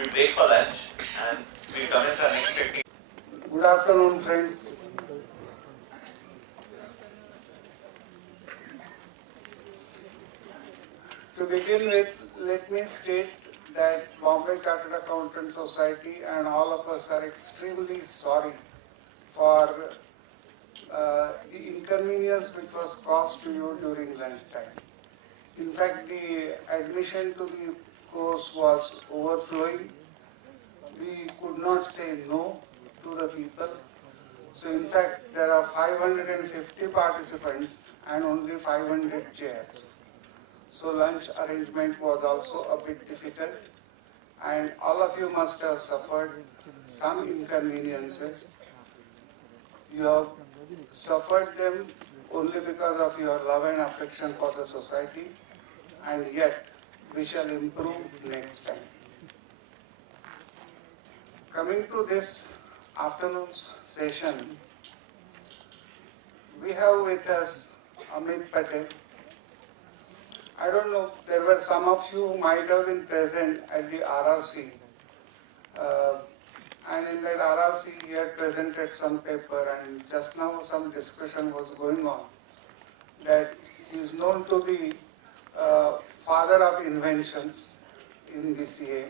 We break for lunch and we commence our next technique. Good afternoon, friends. To begin with, let me state that Bombay Chartered Accountants Society and all of us are extremely sorry for the inconvenience which was caused to you during lunchtime. In fact, the admission to the course was overflowing. We could not say no to the people. So in fact, there are 550 participants and only 500 chairs. So lunch arrangement was also a bit difficult, and all of you must have suffered some inconveniences. You have suffered them only because of your love and affection for the society, and yet we shall improve next time. Coming to this afternoon's session, we have with us Amit Patel. I don't know, there were some of you who might have been present at the RRC. And in that RRC, he had presented some paper, and just now some discussion was going on that he is known to be father of inventions in the CA.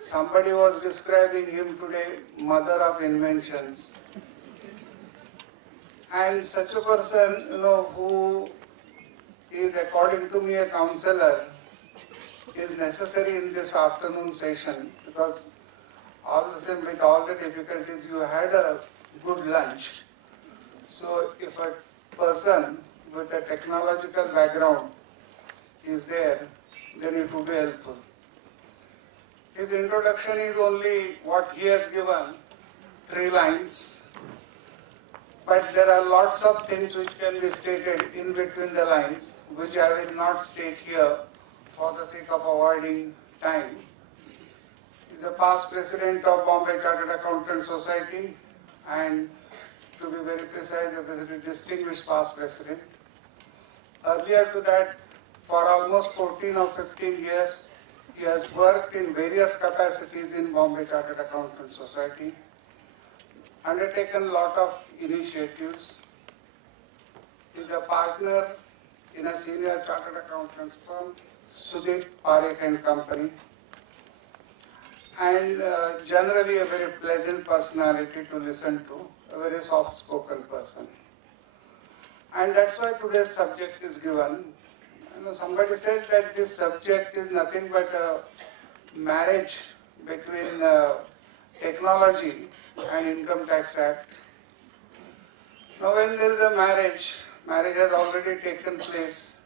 Somebody was describing him today, mother of inventions. And such a person, who is, according to me, a counselor, is necessary in this afternoon session, because all the same, with all the difficulties, you had a good lunch. So if a person with a technological background is there, then it would be helpful. His introduction is only what he has given, 3 lines. But there are lots of things which can be stated in between the lines, which I will not state here for the sake of avoiding time. He is a past president of Bombay Chartered Accountants Society, and to be very precise, a very distinguished past president. Earlier to that, for almost 14 or 15 years, he has worked in various capacities in Bombay Chartered Accountants Society, undertaken a lot of initiatives. He is a partner in a senior chartered accountants firm, Sudeep Parekh and Company, and generally a very pleasant personality to listen to, a very soft-spoken person. And that's why today's subject is given. Somebody said that this subject is nothing but a marriage between technology and Income Tax Act. Now when there is a marriage has already taken place,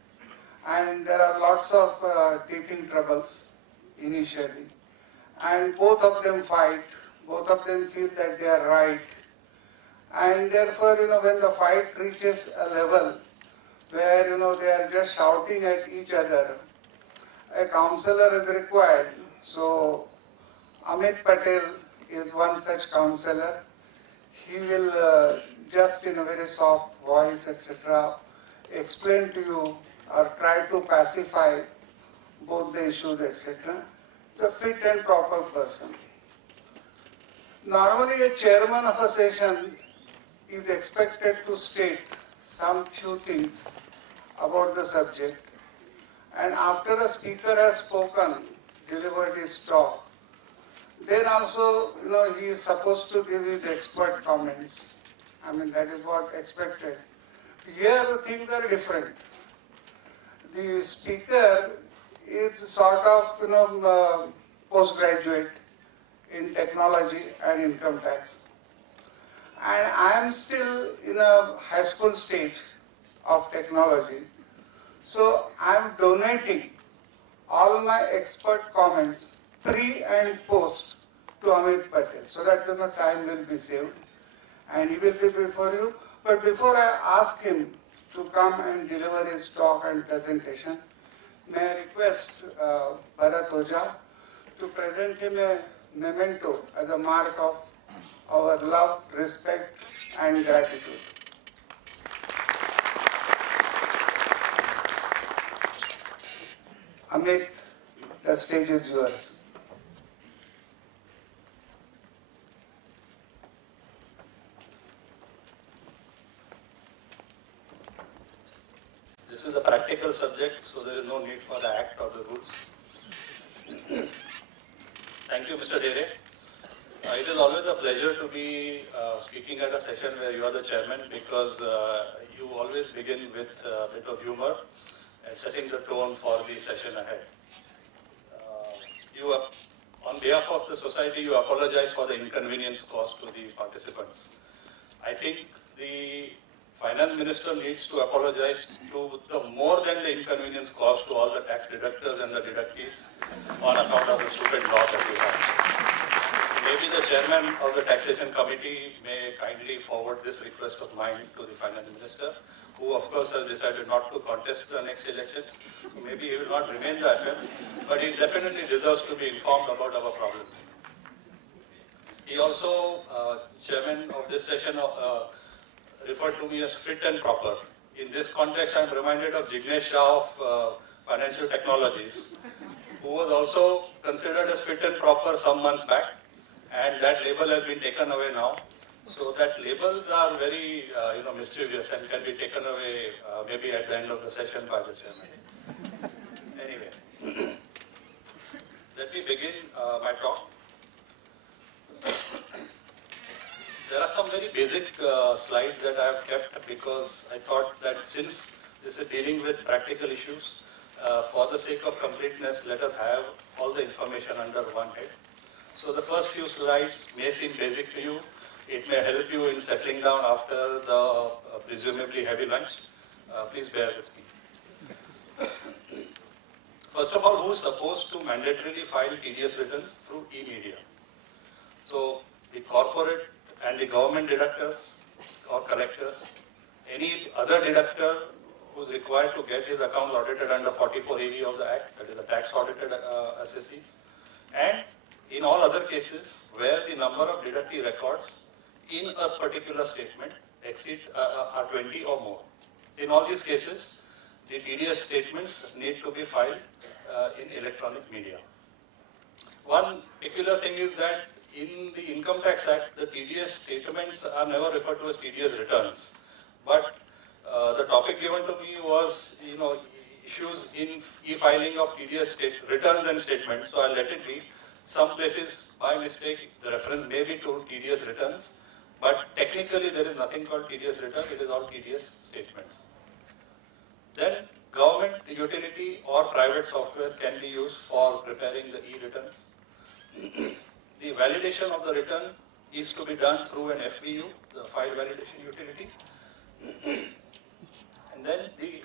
and there are lots of teething troubles initially. And both of them fight, both of them feel that they are right. And therefore, when the fight reaches a level where, they are just shouting at each other, a counselor is required. So Amit Patel is one such counselor. He will just in a very soft voice, etc., explain to you or try to pacify both the issues, etc. It's a fit and proper person. Normally, a chairman of a session is expected to state some few things about the subject, and after a speaker has spoken, delivered his talk, then also, he is supposed to give his expert comments. That is what expected. Here the things are different. The speaker is sort of, postgraduate in technology and income tax. And I am still in a high school stage of technology. So I am donating all my expert comments, pre and post, to Amit Patel, so that time will be saved and he will be before you. But before I ask him to come and deliver his talk and presentation, may I request Bharat Ojha to present him a memento as a mark of our love, respect and gratitude. Amit, the stage is yours. practical subject, so there is no need for the act or the rules. Thank you, Mr. Dere. It is always a pleasure to be speaking at a session where you are the chairman, because you always begin with a bit of humor and setting the tone for the session ahead. On behalf of the society, you apologize for the inconvenience caused to the participants. I think the finance minister needs to apologize to the more than the inconvenience caused to all the tax deductors and the deductees on account of the stupid law that we have. Maybe the chairman of the taxation committee may kindly forward this request of mine to the finance minister, who of course has decided not to contest the next elections. So maybe he will not remain the FM, but he definitely deserves to be informed about our problem. He also, chairman of this session, referred to me as fit and proper. In this context, I am reminded of Jignesh Shah of Financial Technologies, who was also considered as fit and proper some months back, and that label has been taken away now. So that labels are very, mischievous and can be taken away maybe at the end of the session by the chairman. Anyway, let me begin my talk. There are some very basic slides that I have kept because I thought that since this is dealing with practical issues, for the sake of completeness, let us have all the information under one head. So the first few slides may seem basic to you. It may help you in settling down after the presumably heavy lunch. Please bear with me. First of all, who is supposed to mandatorily file TDS returns through e-media? So the corporate and the government deductors or collectors, any other deductor who is required to get his account audited under 44 AV of the Act, that is the tax audited assessees, and in all other cases where the number of deductee records in a particular statement exceed are 20 or more. In all these cases, the TDS statements need to be filed in electronic media. One peculiar thing is that in the Income Tax Act, the TDS statements are never referred to as TDS returns. But the topic given to me was, issues in e-filing of TDS returns and statements. So I'll let it be. Some places, by mistake, the reference may be to TDS returns, but technically there is nothing called TDS return. It is all TDS statements. Then government utility or private software can be used for preparing the e-returns. The validation of the return is to be done through an FVU, the file validation utility. And then the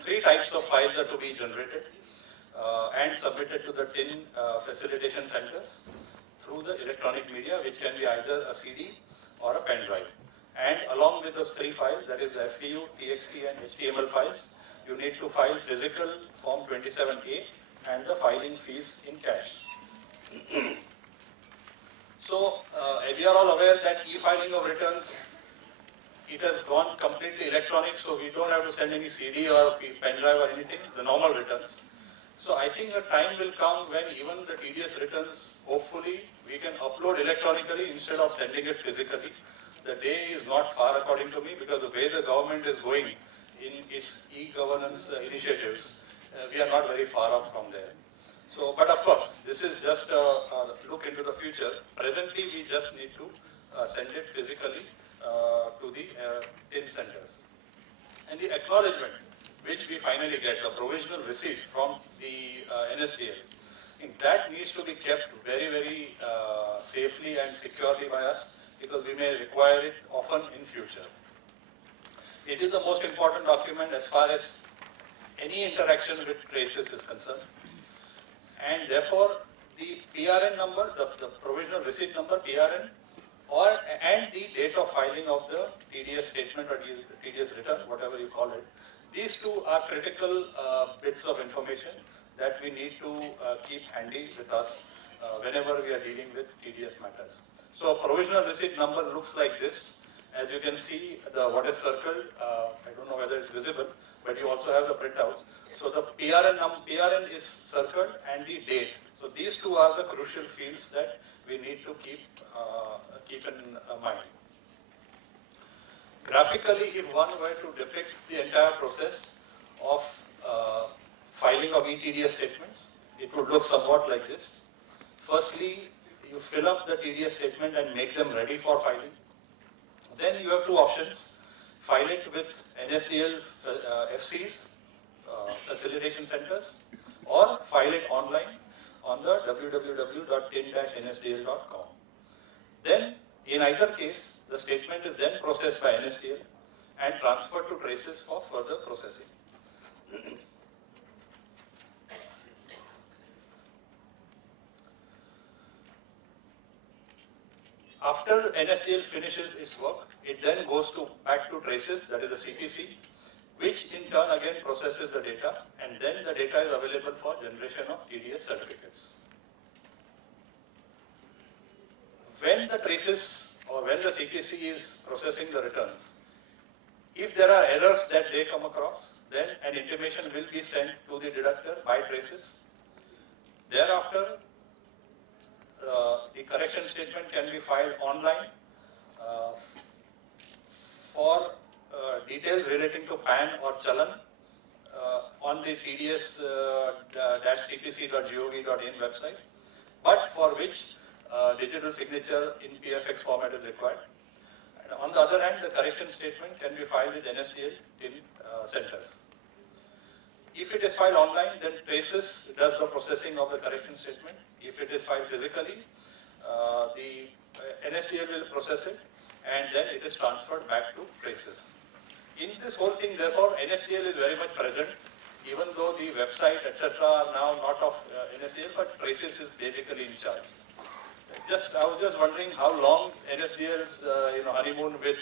three types of files are to be generated and submitted to the TIN facilitation centers through the electronic media, which can be either a CD or a pen drive. And along with those three files, that is the FVU, TXT and HTML files, you need to file physical Form 27A and the filing fees in cash. So, we are all aware that e-filing of returns, it has gone completely electronic, so we don't have to send any CD or pen drive or anything, the normal returns. So I think a time will come when even the TDS returns, hopefully, we can upload electronically instead of sending it physically. The day is not far according to me, because the way the government is going in its e-governance initiatives, we are not very far off from there. So, but of course, this is just a look into the future. Presently, we just need to send it physically to the TIN centers. And the acknowledgement, which we finally get, the provisional receipt from the NSDL, I think that needs to be kept very, very safely and securely by us, because we may require it often in future. It is the most important document as far as any interaction with traces is concerned. And therefore, the PRN number, the provisional receipt number, PRN, and the date of filing of the TDS statement or TDS return, whatever you call it, these two are critical bits of information that we need to keep handy with us whenever we are dealing with TDS matters. So, provisional receipt number looks like this. As you can see, what is circled, I don't know whether it's visible, but you also have the printout. So the PRN is circled and the date. So these two are the crucial fields that we need to keep in mind. Graphically, if one were to depict the entire process of filing of eTDS statements. It would look somewhat like this. Firstly, you fill up the TDS statement and make them ready for filing. Then you have two options. File it with NSDL FCs, facilitation centers, or file it online on the www.tin-nsdl.com. Then, in either case, the statement is then processed by NSDL and transferred to Traces for further processing. After NSDL finishes its work, it then goes back to Traces, that is the CPC, which in turn again processes the data, and then the data is available for generation of TDS certificates. When the Traces or when the CPC is processing the returns, if there are errors that they come across, then an intimation will be sent to the deductor by Traces. Thereafter, the correction statement can be filed online for details relating to PAN or Chalan on the tds-cpc.gov.in website, but for which digital signature in PFX format is required. And on the other hand, the correction statement can be filed with NSDL in centers. If it is filed online, then Traces does the processing of the correction statement. If it is filed physically, the NSDL will process it, and then it is transferred back to Traces. In this whole thing, therefore, NSDL is very much present, even though the website, etc., are now not of NSDL, but Traces is basically in charge. I was just wondering how long NSDL's honeymoon with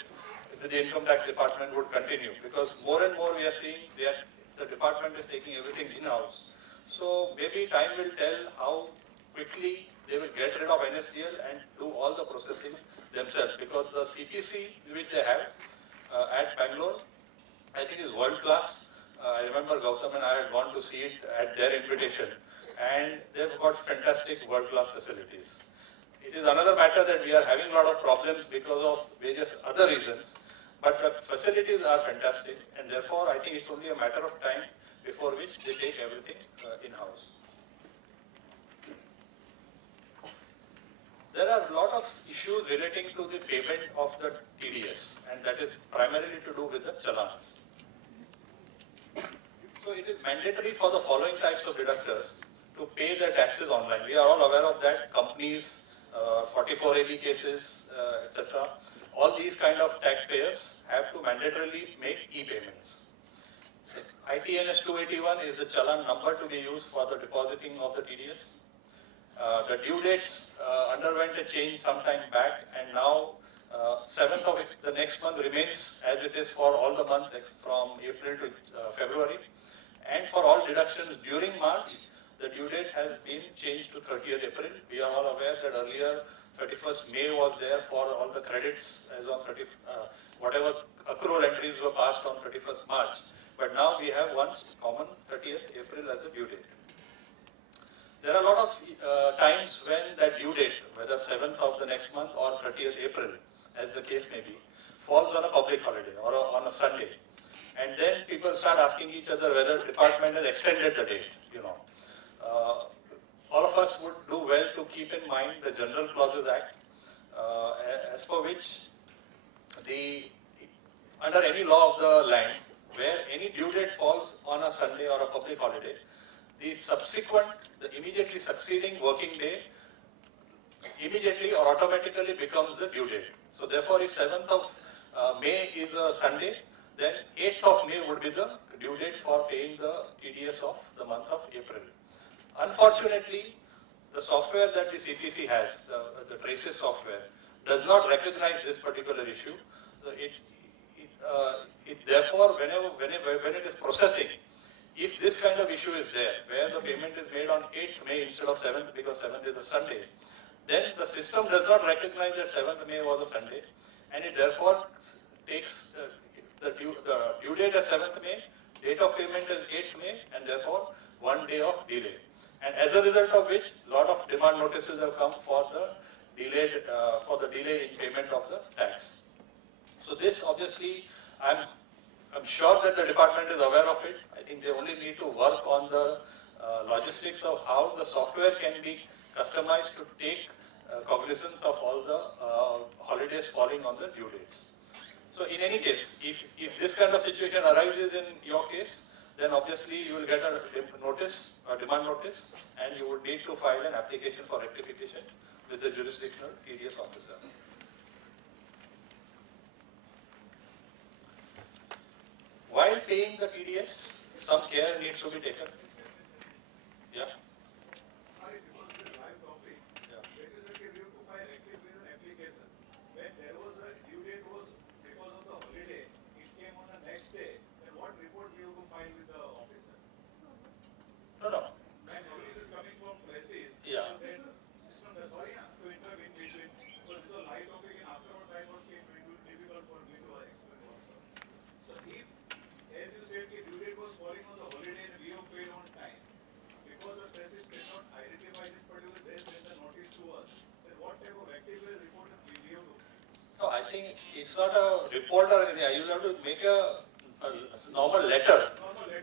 the income tax department would continue, because more and more we are seeing that the department is taking everything in-house. So maybe time will tell how quickly they will get rid of NSDL and do all the processing themselves, because the CPC which they have at Bangalore, I think is world class. I remember Gautam and I had gone to see it at their invitation, and they've got fantastic world class facilities. It is another matter that we are having a lot of problems because of various other reasons, but the facilities are fantastic, and therefore I think it's only a matter of time before which they take everything in-house. There are a lot of issues relating to the payment of the TDS, and that is primarily to do with the challans. So it is mandatory for the following types of deductors to pay their taxes online. We are all aware of that. Companies, 44AB cases, etc. All these kind of taxpayers have to mandatorily make e-payments. ITNS 281 is the challan number to be used for the depositing of the TDS. The due dates underwent a change sometime back, and now 7th of the next month remains as it is for all the months from April to February. And for all deductions during March, the due date has been changed to 30th April. We are all aware that earlier 31st May was there for all the credits as on whatever accrual entries were passed on 31st March. But now we have one common 30th April as a due date. There are a lot of times when that due date, whether 7th of the next month or 30th April, as the case may be, falls on a public holiday or on a Sunday. And then people start asking each other whether the department has extended the date, all of us would do well to keep in mind the General Clauses Act, as per which under any law of the land, where any due date falls on a Sunday or a public holiday, the immediately succeeding working day immediately or automatically becomes the due date. So therefore, if 7th of May is a Sunday, then 8th of May would be the due date for paying the TDS of the month of April. Unfortunately, the software that the CPC has, the Traces software, does not recognize this particular issue. Therefore, when it is processing, if this kind of issue is there, where the payment is made on 8th May instead of 7th because 7th is a Sunday, then the system does not recognize that 7th May was a Sunday, and it therefore takes the due date as 7th May, date of payment is 8th May, and therefore 1 day of delay. And as a result of which, a lot of demand notices have come for the delay in payment of the tax. So this obviously, I'm I'm sure that the department is aware of it. I think they only need to work on the logistics of how the software can be customized to take cognizance of all the holidays falling on the due dates. So in any case, if this kind of situation arises in your case, then obviously you will get a notice, a demand notice, and you would need to file an application for rectification with the jurisdictional TDS officer. While paying the TDS, some care needs to be taken. Yeah. No, no. And notice is coming from presses. Yeah. And then system, sorry to intervene between. So this is a light topic, and afterwards I thought it will be difficult for me to explain also. So if, as you said, the due date was falling on the holiday and we have paid on time, because the presses did not identify this particular day, send the notice to us, then what type of rectifier report we have to? No, I think it's not a report or anything. You will have to make a normal letter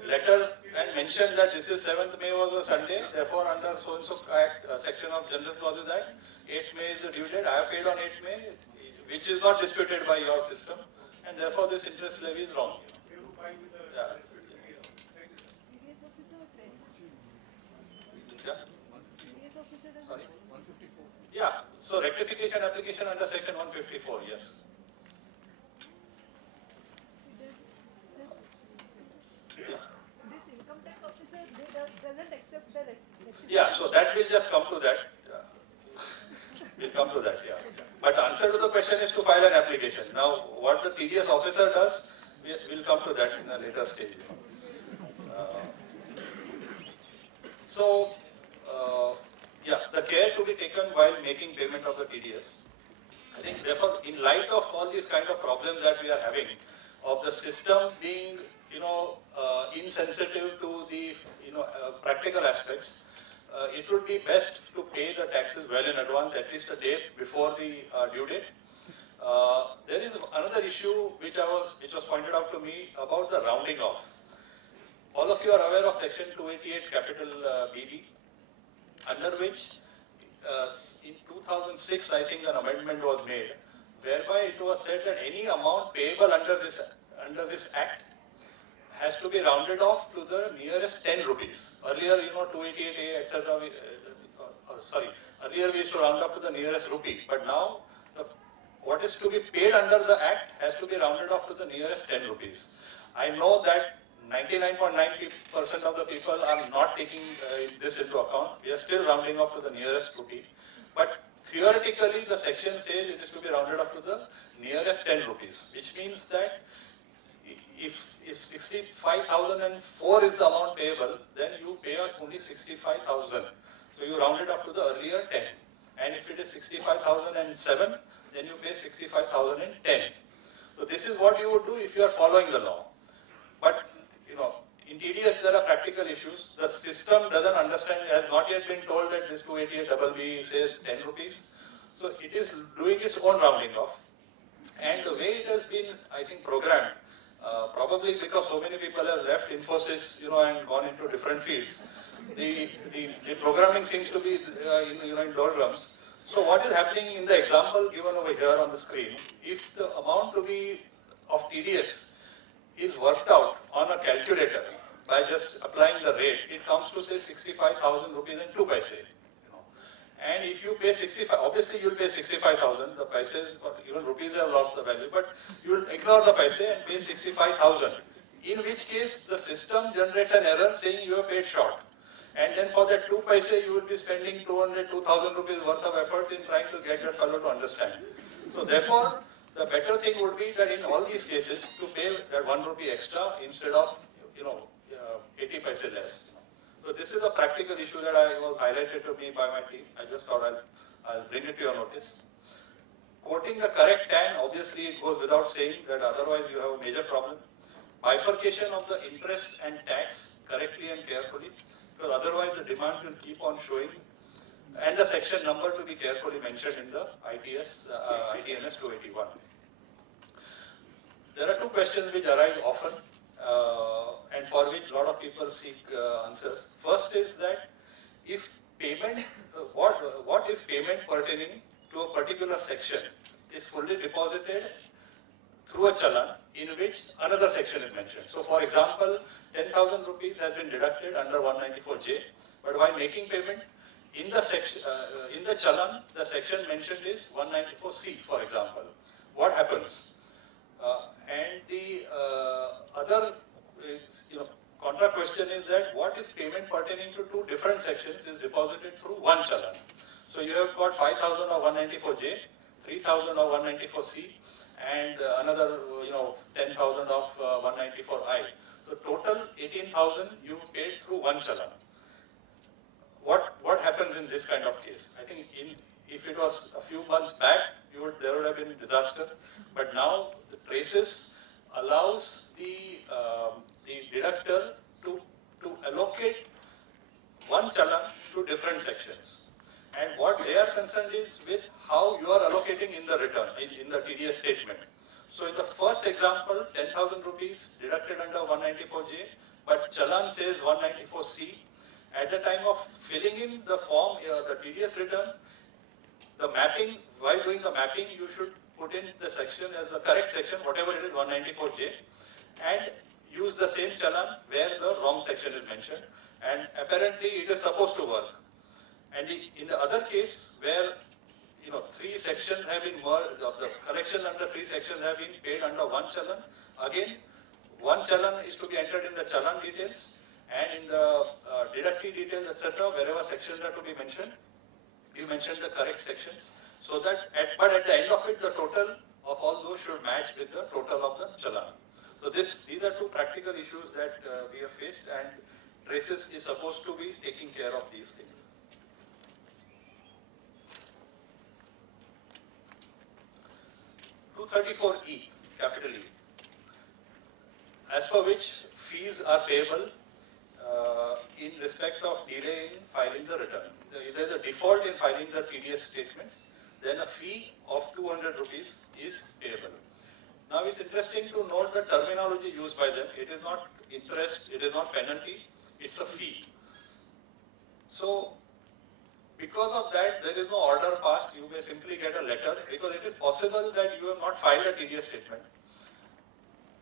and mention that this is 7th May was a Sunday, therefore under so-and-so Act, section of General Clauses Act, 8th May is the due date, I have paid on 8th May, which is not disputed by your system, and therefore this interest levy is wrong. Yeah. Yeah. Sorry? Yeah, so rectification application under section 154, yes. Doesn't accept the Yeah, so that will just come to that. We'll come to that, yeah. But the answer to the question is to file an application. Now, what the TDS officer does, we'll come to that in a later stage. Yeah, the care to be taken while making payment of the TDS. I think, therefore, in light of all these kind of problems that we are having, of the system being, insensitive to the, practical aspects, it would be best to pay the taxes well in advance, at least a day before the due date. There is another issue which was pointed out to me about the rounding off. All of you are aware of section 288 capital BB, under which in 2006 I think an amendment was made, whereby it was said that any amount payable under this act has to be rounded off to the nearest 10 rupees. Earlier, 288A, etc. Earlier we used to round up to the nearest rupee, but now what is to be paid under the act has to be rounded off to the nearest 10 rupees. I know that 99.9% of the people are not taking this into account. We are still rounding off to the nearest rupee. But theoretically, the section says it is to be rounded up to the nearest 10 rupees, which means that if 65,004 is the amount payable, then you pay only 65,000. So you round it up to the earlier 10. And if it is 65,007, then you pay 65,010. So this is what you would do if you are following the law. But in TDS there are practical issues. The system doesn't understand, has not yet been told that this 288BB says 10 rupees. So it is doing its own rounding off. And the way it has been, I think, programmed, probably because so many people have left Infosys, and gone into different fields, the programming seems to be, in doldrums. So what is happening in the example given over here on the screen, if the amount to be of TDS is worked out on a calculator by just applying the rate, it comes to say 65,000 rupees and 2 paise. And if you pay 65, obviously you will pay 65,000, the paises, even rupees have lost the value, but you will ignore the paise and pay 65,000. In which case the system generates an error saying you have paid short. And then for that 2 paise you will be spending 2,000 rupees worth of effort in trying to get that fellow to understand. So therefore, the better thing would be that in all these cases to pay that 1 rupee extra instead of 80 paise less. So this is a practical issue that was highlighted to me by my team. I just thought I'll bring it to your notice. Quoting the correct TAN, obviously it goes without saying that otherwise you have a major problem. Bifurcation of the interest and tax correctly and carefully, because otherwise the demand will keep on showing. And the section number to be carefully mentioned in the ITNS 281. there are two questions which arise often and for which a lot of people seek answers. First is that if payment, what if payment pertaining to a particular section is fully deposited through a challan in which another section is mentioned. So for example, 10,000 rupees has been deducted under 194J, but while making payment, in the section, in the challan, the section mentioned is 194C, for example. What happens? And the other, contra question is that what if payment pertaining to two different sections is deposited through one challan? So you have got 5,000 of 194J, 3,000 of 194C, and another, 10,000 of 194I. So total 18,000 you paid through one challan. What happens in this kind of case? I think if it was a few months back, there would have been disaster. But now the traces allows the deductor to allocate one challan to different sections. And what they are concerned is with how you are allocating in the return, in the TDS statement. So in the first example, 10,000 rupees deducted under 194J, but challan says 194C. At the time of filling in the form, the TDS return, the mapping, while doing the mapping, you should put in the section as the correct section, whatever it is, 194J, and use the same challan where the wrong section is mentioned. And apparently it is supposed to work. And in the other case where three sections have been merged, the correction under three sections have been paid under one challan, again, one challan is to be entered in the challan details, and in the deductee details, etc., wherever sections are to be mentioned, you mention the correct sections, so that but at the end of it, the total of all those should match with the total of the challan. So these are two practical issues that we have faced, and Traces is supposed to be taking care of these things. (234E), capital E, as per which fees are payable in respect of delay in filing the return. If there is a default in filing the TDS statements, then a fee of 200 rupees is payable. Now it's interesting to note the terminology used by them. It is not interest, it is not penalty, it's a fee. So because of that, there is no order passed. You may simply get a letter, because it is possible that you have not filed a TDS statement,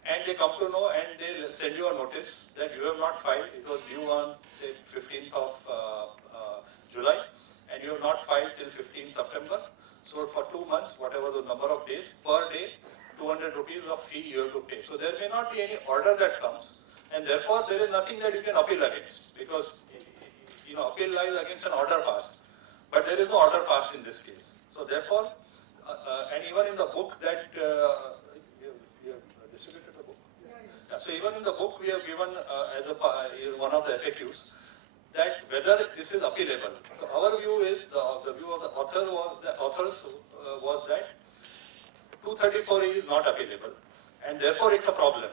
and they come to know and they send you a notice that you have not filed. It was due on, say, 15th of July, and you have not filed till 15th September. So for 2 months, whatever the number of days, per day, 200 rupees of fee you have to pay. So there may not be any order that comes, and therefore there is nothing that you can appeal against, because appeal lies against an order passed. But there is no order passed in this case. So therefore, and even in the book that we have distributed the book. Yeah, so even in the book we have given as one of the FAQs that whether this is appealable. So our view is the view of the author was that 234E is not appealable, and therefore it's a problem.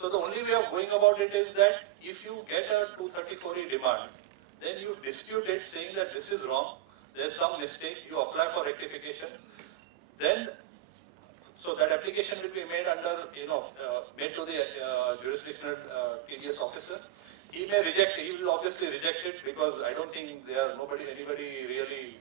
So the only way of going about it is that if you get a 234E demand, then you dispute it, saying that this is wrong, there's some mistake, you apply for rectification, then, so that application will be made under, made to the jurisdictional TDS officer. He may reject it, he will obviously reject it, because I don't think anybody really,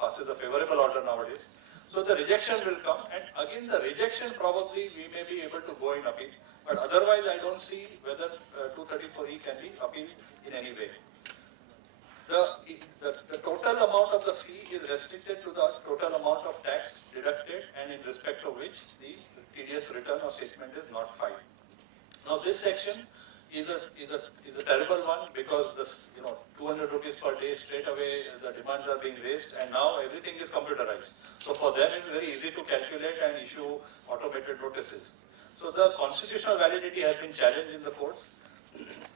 passes a favorable order nowadays. So the rejection will come, and again the rejection probably we may be able to go in appeal, but otherwise I don't see whether 234E can be appealed in any way. The total amount of the fee is restricted to the total amount of tax deducted, and in respect of which the TDS return or statement is not filed. Now this section is a terrible one, because this 200 rupees per day straight away the demands are being raised, and now everything is computerized. So for them it's very easy to calculate and issue automated notices. So the constitutional validity has been challenged in the courts.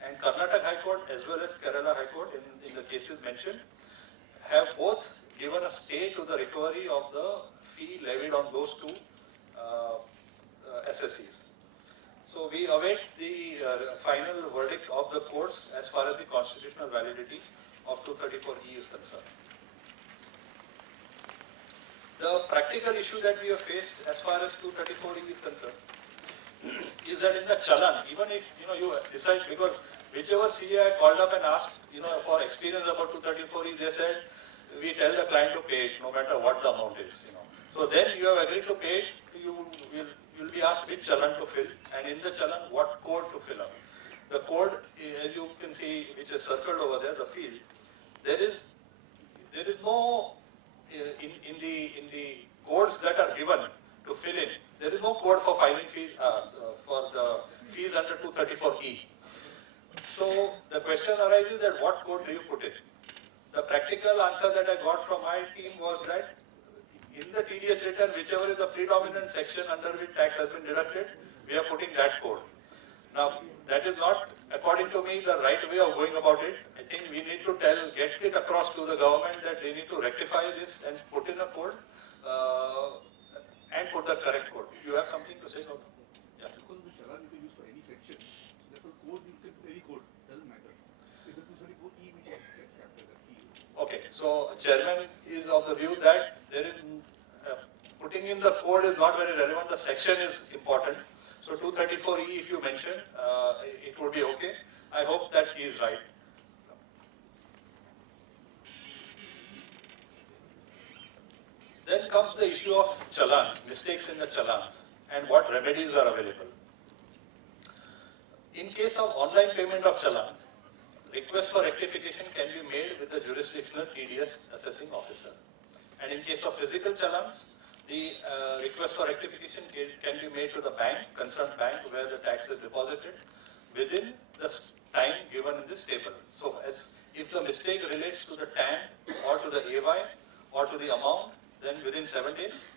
And Karnataka High Court as well as Kerala High Court in the cases mentioned have both given a stay to the recovery of the fee levied on those two SSEs. So we await the final verdict of the courts as far as the constitutional validity of 234E is concerned. The The practical issue that we have faced as far as 234E is concerned is that in the challan, even if you decide, because whichever CA I called up and asked for experience about 234E, they said we tell the client to pay it no matter what the amount is. So then you have agreed to pay it, you will be asked which challan to fill, and in the challan what code to fill up. The code, as you can see, which is circled over there, the field, there is no in the codes that are given to fill in, there is no code for filing fee for the fees under 234E. So the question arises that what code do you put in? The practical answer that I got from my team was that in the TDS return, whichever is the predominant section under which tax has been deducted, we are putting that code. Now, that is not, according to me, the right way of going about it. I think we need to get it across to the government that they need to rectify this and put in a code and put the correct code. You have something to say about that? Yeah. Because the challan you can use for any section, therefore code you can put any code, doesn't matter. It's the 234E which gets captured as field. Okay, so Chairman is of the view that there is putting in the code is not very relevant. The section is important. So 234E, if you mention, it would be okay. I hope that he is right. Then comes the issue of challans, mistakes in the challans, and what remedies are available. In case of online payment of challan, request for rectification can be made with the jurisdictional TDS assessing officer. And in case of physical challans, the request for rectification can be made to the bank, concerned bank, where the tax is deposited within the time given in this table. So, as if the mistake relates to the TAN or to the AY or to the amount, then within 7 days.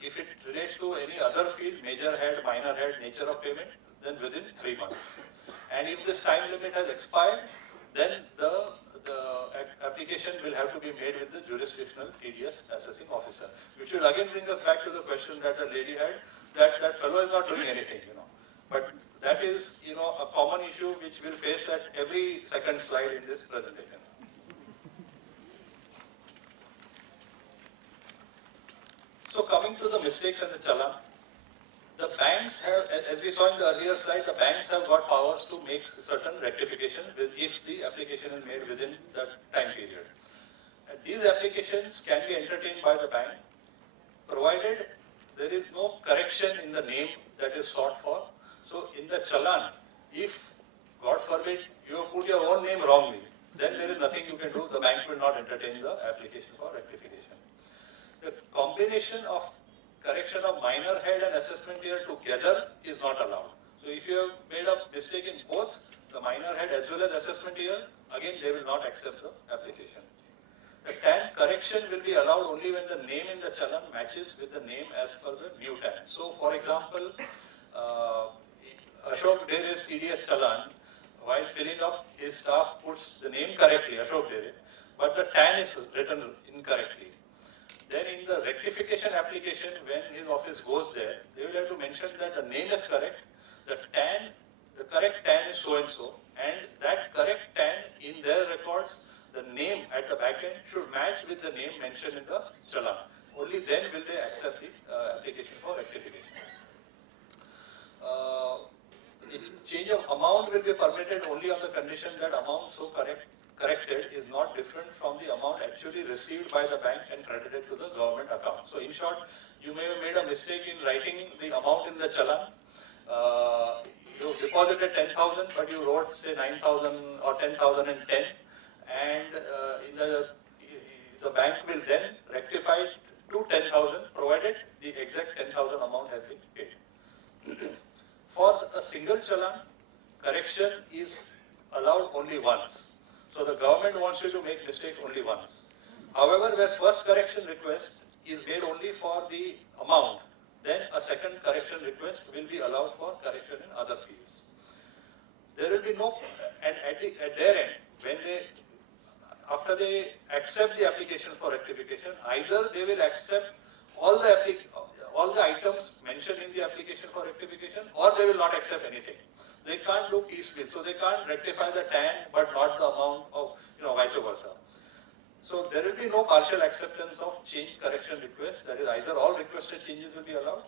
If it relates to any other field, major head, minor head, nature of payment, then within 3 months. And if this time limit has expired, then the application will have to be made with the jurisdictional TDS assessing officer, which will again bring us back to the question that the lady had, that fellow is not doing anything, But that is, a common issue which we'll face at every second slide in this presentation. So coming to the mistakes in the challan, the banks have, as we saw in the earlier slide, the banks have got powers to make certain rectification if the application is made within the time period. And these applications can be entertained by the bank, provided there is no correction in the name that is sought for. So in the challan, if, God forbid, you have put your own name wrongly, then there is nothing you can do. The bank will not entertain the application for rectification. The combination of correction of minor head and assessment year together is not allowed. So if you have made a mistake in both the minor head as well as assessment year, again they will not accept the application. The TAN correction will be allowed only when the name in the challan matches with the name as per the new TAN. So for example, Ashok Dere's TDS challan, while filling up, his staff puts the name correctly, Ashok Dere, but the TAN is written incorrectly. Then in the rectification application, when his office goes there, they will have to mention that the name is correct, the correct TAN is so and so, and that correct TAN in their records, the name at the back end should match with the name mentioned in the challan. Only then will they accept the application for rectification. The change of amount will be permitted only on the condition that amount so corrected is not different from the amount actually received by the bank and credited to the government account. So in short, you may have made a mistake in writing the amount in the challan. You deposited 10,000, but you wrote say 9,000 or 10,010, and the bank will then rectify it to 10,000, provided the exact 10,000 amount has been paid. For a single challan, correction is allowed only once. So the government wants you to make mistakes only once. However, where first correction request is made only for the amount, then a second correction request will be allowed for correction in other fields. There will be no, and at their end, when after they accept the application for rectification, either they will accept all the items mentioned in the application for rectification, or they will not accept anything. They can't do piecemeal, so they can't rectify the TAN but not the amount of, vice versa. So there will be no partial acceptance of change correction requests. That is, either all requested changes will be allowed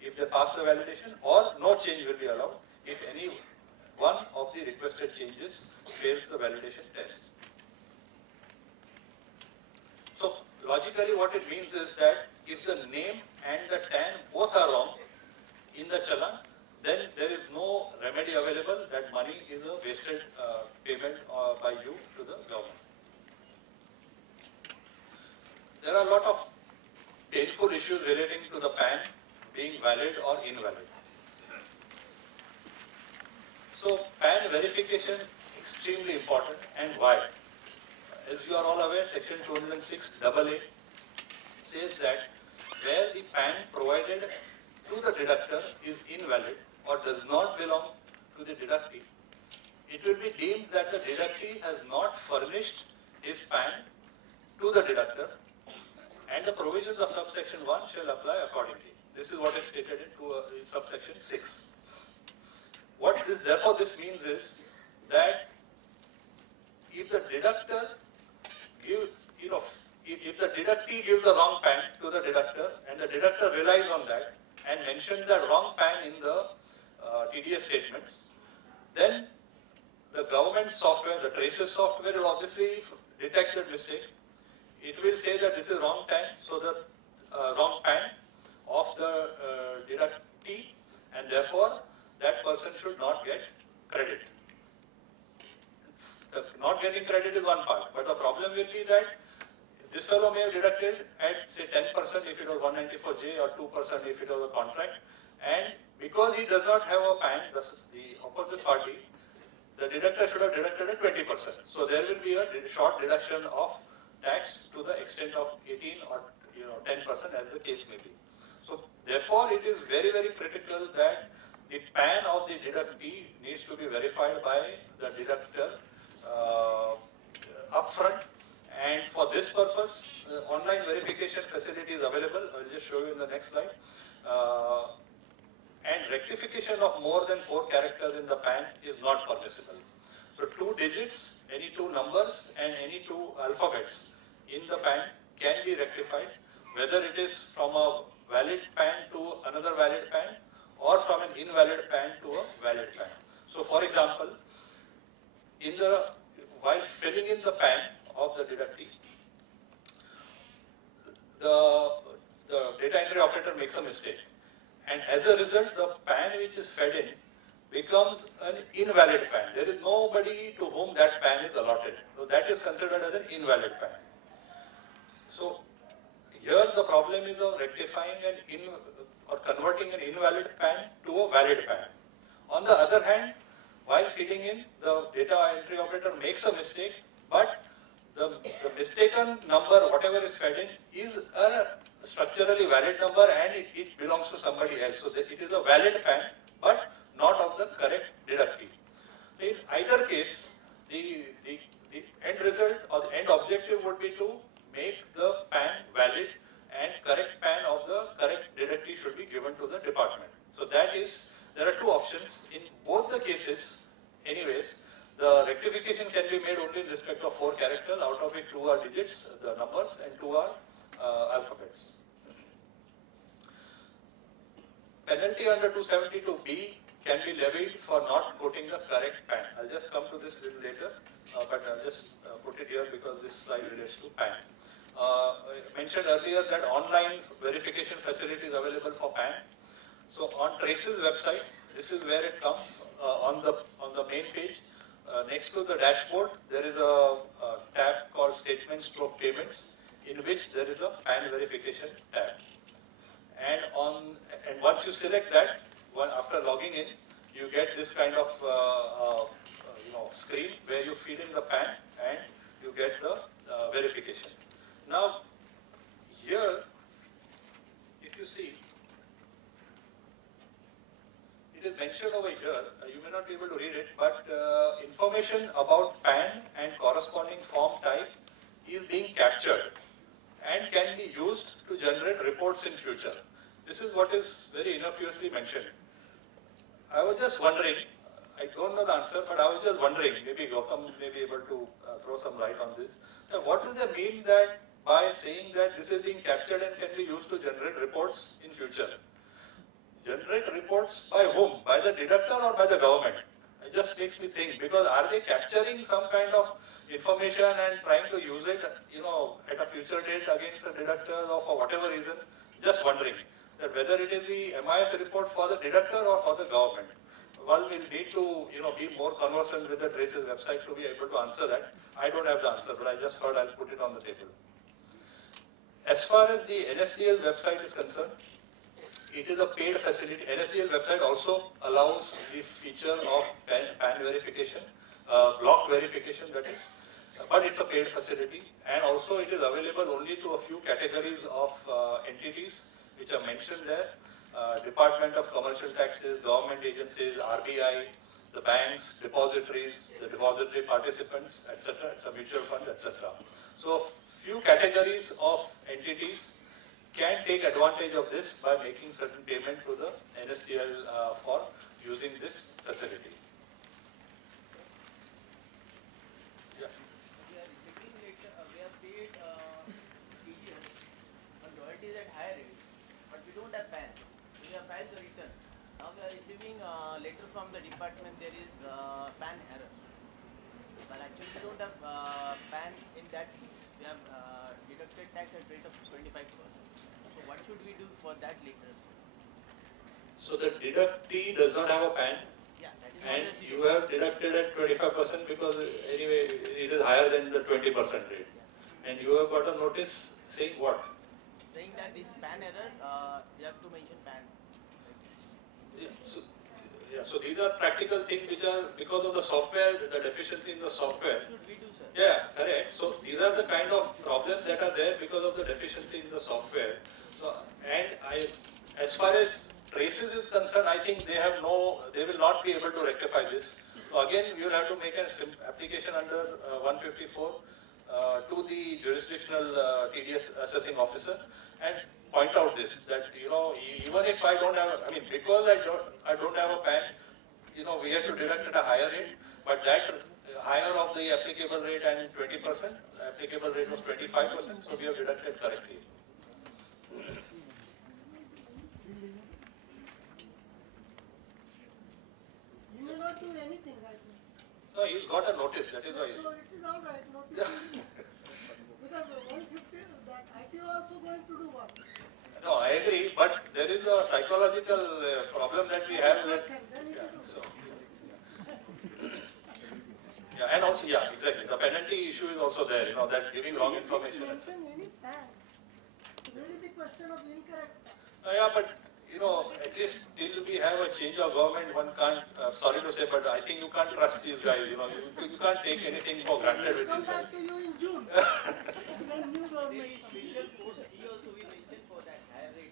if they pass the validation, or no change will be allowed if any one of the requested changes fails the validation test. So logically what it means is that if the name and the TAN both are wrong in the challan, then there is no remedy available. That money is a wasted payment by you to the government. There are a lot of painful issues relating to the PAN being valid or invalid. So PAN verification extremely important, and why? As you are all aware, section 206 AA says that where the PAN provided to the deductor is invalid or does not belong to the deductee, it will be deemed that the deductee has not furnished his PAN to the deductor, and the provisions of subsection 1 shall apply accordingly. This is what is stated in subsection 6. Therefore this means is that if the deductor if the deductee gives the wrong PAN to the deductor and the deductor relies on that and mentions the wrong PAN in the TDS statements, then the government software, the traces software will obviously detect the mistake. It will say that this is wrong PAN, so the wrong PAN of the deductee, and therefore that person should not get credit. Not getting credit is one part, but the problem will be that this fellow may have deducted at say 10% if it was 194J or 2% if it was a contract, and because he does not have a PAN, the opposite party, the deductor should have deducted at 20%. So there will be a short deduction of tax to the extent of 18 or 10% as the case may be. So therefore it is very, very critical that the PAN of the deductee needs to be verified by the deductor upfront, and for this purpose online verification facility is available. I will just show you in the next slide. And rectification of more than 4 characters in the PAN is not permissible. So 2 digits, any 2 numbers and any 2 alphabets in the PAN can be rectified, whether it is from a valid PAN to another valid PAN or from an invalid PAN to a valid PAN. So for example, while filling in the PAN of the deductee, the data entry operator makes a mistake, and as a result the PAN which is fed in becomes an invalid PAN. There is nobody to whom that PAN is allotted. So that is considered as an invalid PAN. So here the problem is of rectifying or converting an invalid PAN to a valid PAN. On the other hand, while feeding in, the data entry operator makes a mistake, but the mistaken number, whatever is fed in, is a structurally valid number and it belongs to somebody else. So it is a valid PAN, but not of the correct deductee. In either case, the end result or the end objective would be to make the PAN valid, and correct PAN of the correct deductee should be given to the department. So there are 2 options. In both the cases, anyways, the rectification can be made only in respect of 4 characters, out of which 2 are digits, the numbers, and 2 are alphabets. Penalty under 272B can be levied for not quoting the correct PAN. I'll just come to this a little later, but I'll just put it here because this slide relates to PAN. I mentioned earlier that online verification facility is available for PAN. So on Traces website, this is where it comes on the main page. Next to the dashboard, there is a tab called Statements/Payments, in which there is a PAN verification tab. And once you select that, after logging in, you get this kind of screen where you feed in the PAN and you get the verification. Now, here, if you see, it is mentioned over here, you may not be able to read it, but information about PAN and corresponding form type is being captured and can be used to generate reports in future. This is what is very innocuously mentioned. I was just wondering, I don't know the answer, but I was just wondering, maybe Gautam may be able to throw some light on this. What do they mean that by saying that this is being captured and can be used to generate reports in future? Generate reports by whom? By the deductor or by the government? It just makes me think, because are they capturing some kind of information and trying to use it, at a future date against the deductor or for whatever reason? Just wondering that whether it is the MIS report for the deductor or for the government. One will need to, be more conversant with the Traces website to be able to answer that. I don't have the answer, but I just thought I'll put it on the table. As far as the NSDL website is concerned, it is a paid facility. NSDL website also allows the feature of PAN verification, block verification, that is, but it's a paid facility, and also it is available only to a few categories of entities which are mentioned there. Department of Commercial Taxes, government agencies, RBI, the banks, depositories, the depository participants, etc. It's a mutual fund, etc. So few categories of entities can take advantage of this by making certain payment to the NSDL for using this facility. Yeah. We are receiving later, we have paid TDS on royalties at higher rate, but we don't have PAN. We have filed the return. Now we are receiving letter from the department, there is PAN error. But actually we don't have PAN in that case. We have deducted tax at rate of 25%. So what should we do for that later? So the deductee does not have a PAN, Yeah, that is and what the you have deducted at 25% because anyway it is higher than the 20% rate. And you have got a notice saying what? saying that this PAN error, you have to mention PAN. So these are practical things which are because of the software, the deficiency in the software. What should we do, sir? Yeah, correct. So these are the kind of problems that are there because of the deficiency in the software. So, and as far as Traces is concerned, I think they will not be able to rectify this. So again, you will have to make an application under 154 to the jurisdictional TDS assessing officer and point out this, that even if I don't have, because I don't have a PAN, we have to deduct at a higher rate, but that higher of the applicable rate and 20%, applicable rate was 25%, so we have deducted correctly. He may not do anything, I think. No, he's got a notice, that is why. So it is all right, notice. Because 150, that ITO also going to do what? No, I agree, but there is a psychological problem that we have with. Then it Yeah, is so, yeah, and also, yeah, exactly. The penalty issue is also there, that giving wrong information. mention any PAN. So where is the question of incorrect PAN? Yeah, but at least till we have a change of government, one can't. Sorry to say, but I think you can't trust these guys. You can't take anything for granted with Come these guys. back to you in June. When new There government. is special code C also we mentioned for that higher rate.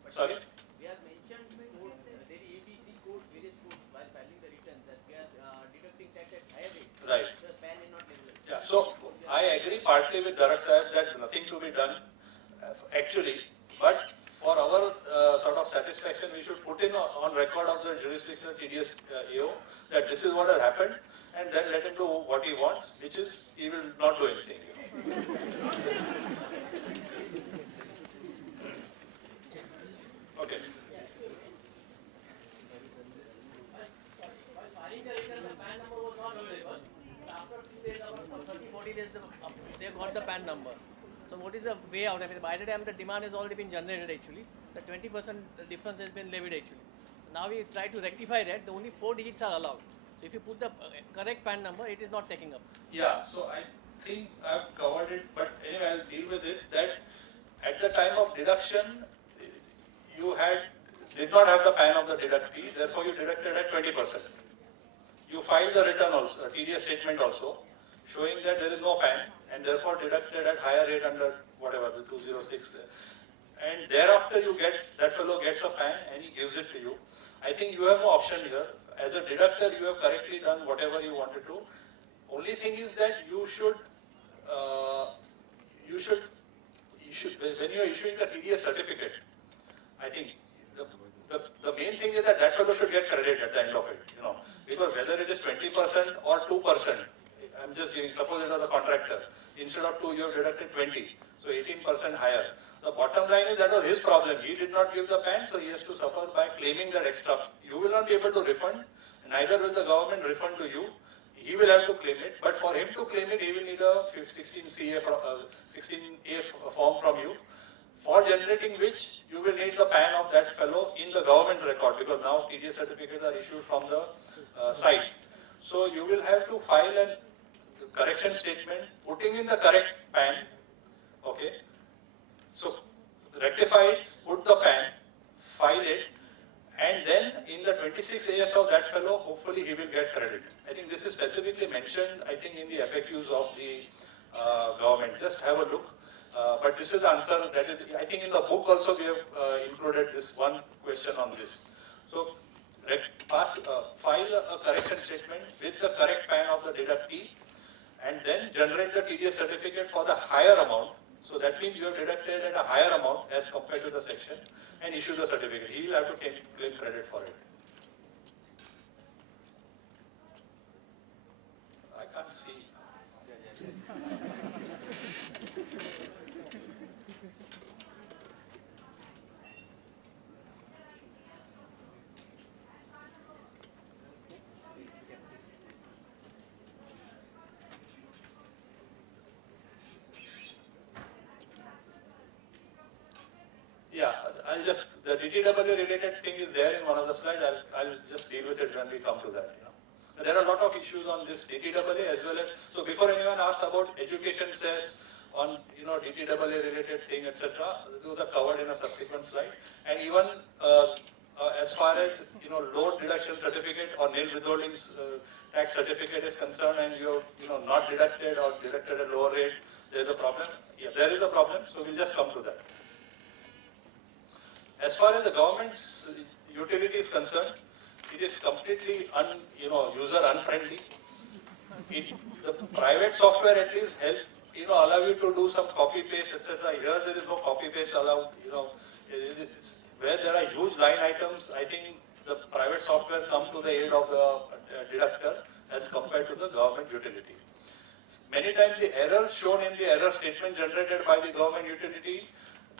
But Sorry? we have mentioned code, there is ABC codes, various codes while filing the returns that we are deducting tax at higher rate. Right. The PAN is not legal. Yeah, so I agree partly with Dharak Sahib that nothing to be done actually, but for our sort of satisfaction, we should put in on record of the jurisdictional TDS AO that this is what has happened, and then let him do what he wants, which is he will not do anything. Okay. While filing the return, the PAN number was not available. After 2 days, after 30-40 days, they got the PAN number. So what is the way out? By the time the demand has already been generated actually, the 20% difference has been levied actually. Now we try to rectify that, the only 4 digits are allowed. So if you put the correct PAN number, it is not taking up. Yeah, so I think I've covered it, but anyway, I'll deal with it, that at the time of deduction, you did not have the PAN of the deductee, therefore you deducted at 20%. You filed the return also, TDS statement also, showing that there is no PAN, and therefore deducted at higher rate under whatever, the 206. And thereafter that fellow gets a PAN and he gives it to you. I think you have no option here. As a deductor, you have correctly done whatever you wanted to. Only thing is that you should, when you are issuing the TDS certificate, I think the main thing is that that fellow should get credit at the end of it, you know, because whether it is 20% or 2%, I'm just giving, suppose it was a contractor, instead of 2 you have deducted 20, so 18% higher. The bottom line is that was his problem. He did not give the PAN, so he has to suffer by claiming that extra. You will not be able to refund, neither will the government refund to you. He will have to claim it, but for him to claim it, he will need a 16A form from you, for generating which you will need the PAN of that fellow in the government record, because now TDS certificates are issued from the site. So you will have to file a correction statement, putting in the correct PAN, okay. So rectify it, put the PAN, file it, and then in the 26 AS of that fellow, hopefully he will get credit. I think this is specifically mentioned, I think, in the FAQs of the government. Just have a look. But this is the answer that is, I think in the book also we have included this one question on this. So file a correction statement with the correct PAN of the deductee, and then generate the TDS certificate for the higher amount. So that means you have deducted at a higher amount as compared to the section, and issue the certificate. He will have to claim credit for it. I can't see. Yeah, I'll just, the DTW related thing is there in one of the slides. I'll just deal with it when we come to that. You know. There are a lot of issues on this DTW as well as, so before anyone asks about education cess on, you know, DTW related thing, etc., those are covered in a subsequent slide. And even as far as, you know, load deduction certificate or nil withholding tax certificate is concerned, and you know, not deducted or deducted at lower rate, there is a problem. Yeah, there is a problem, so we'll just come to that. As far as the government's utility is concerned, it is completely user unfriendly. The private software at least help, you know, allow you to do some copy paste, etc. Here there is no copy paste allowed. You know, where there are huge line items, I think the private software comes to the aid of the deductor as compared to the government utility. Many times the errors shown in the error statement generated by the government utility,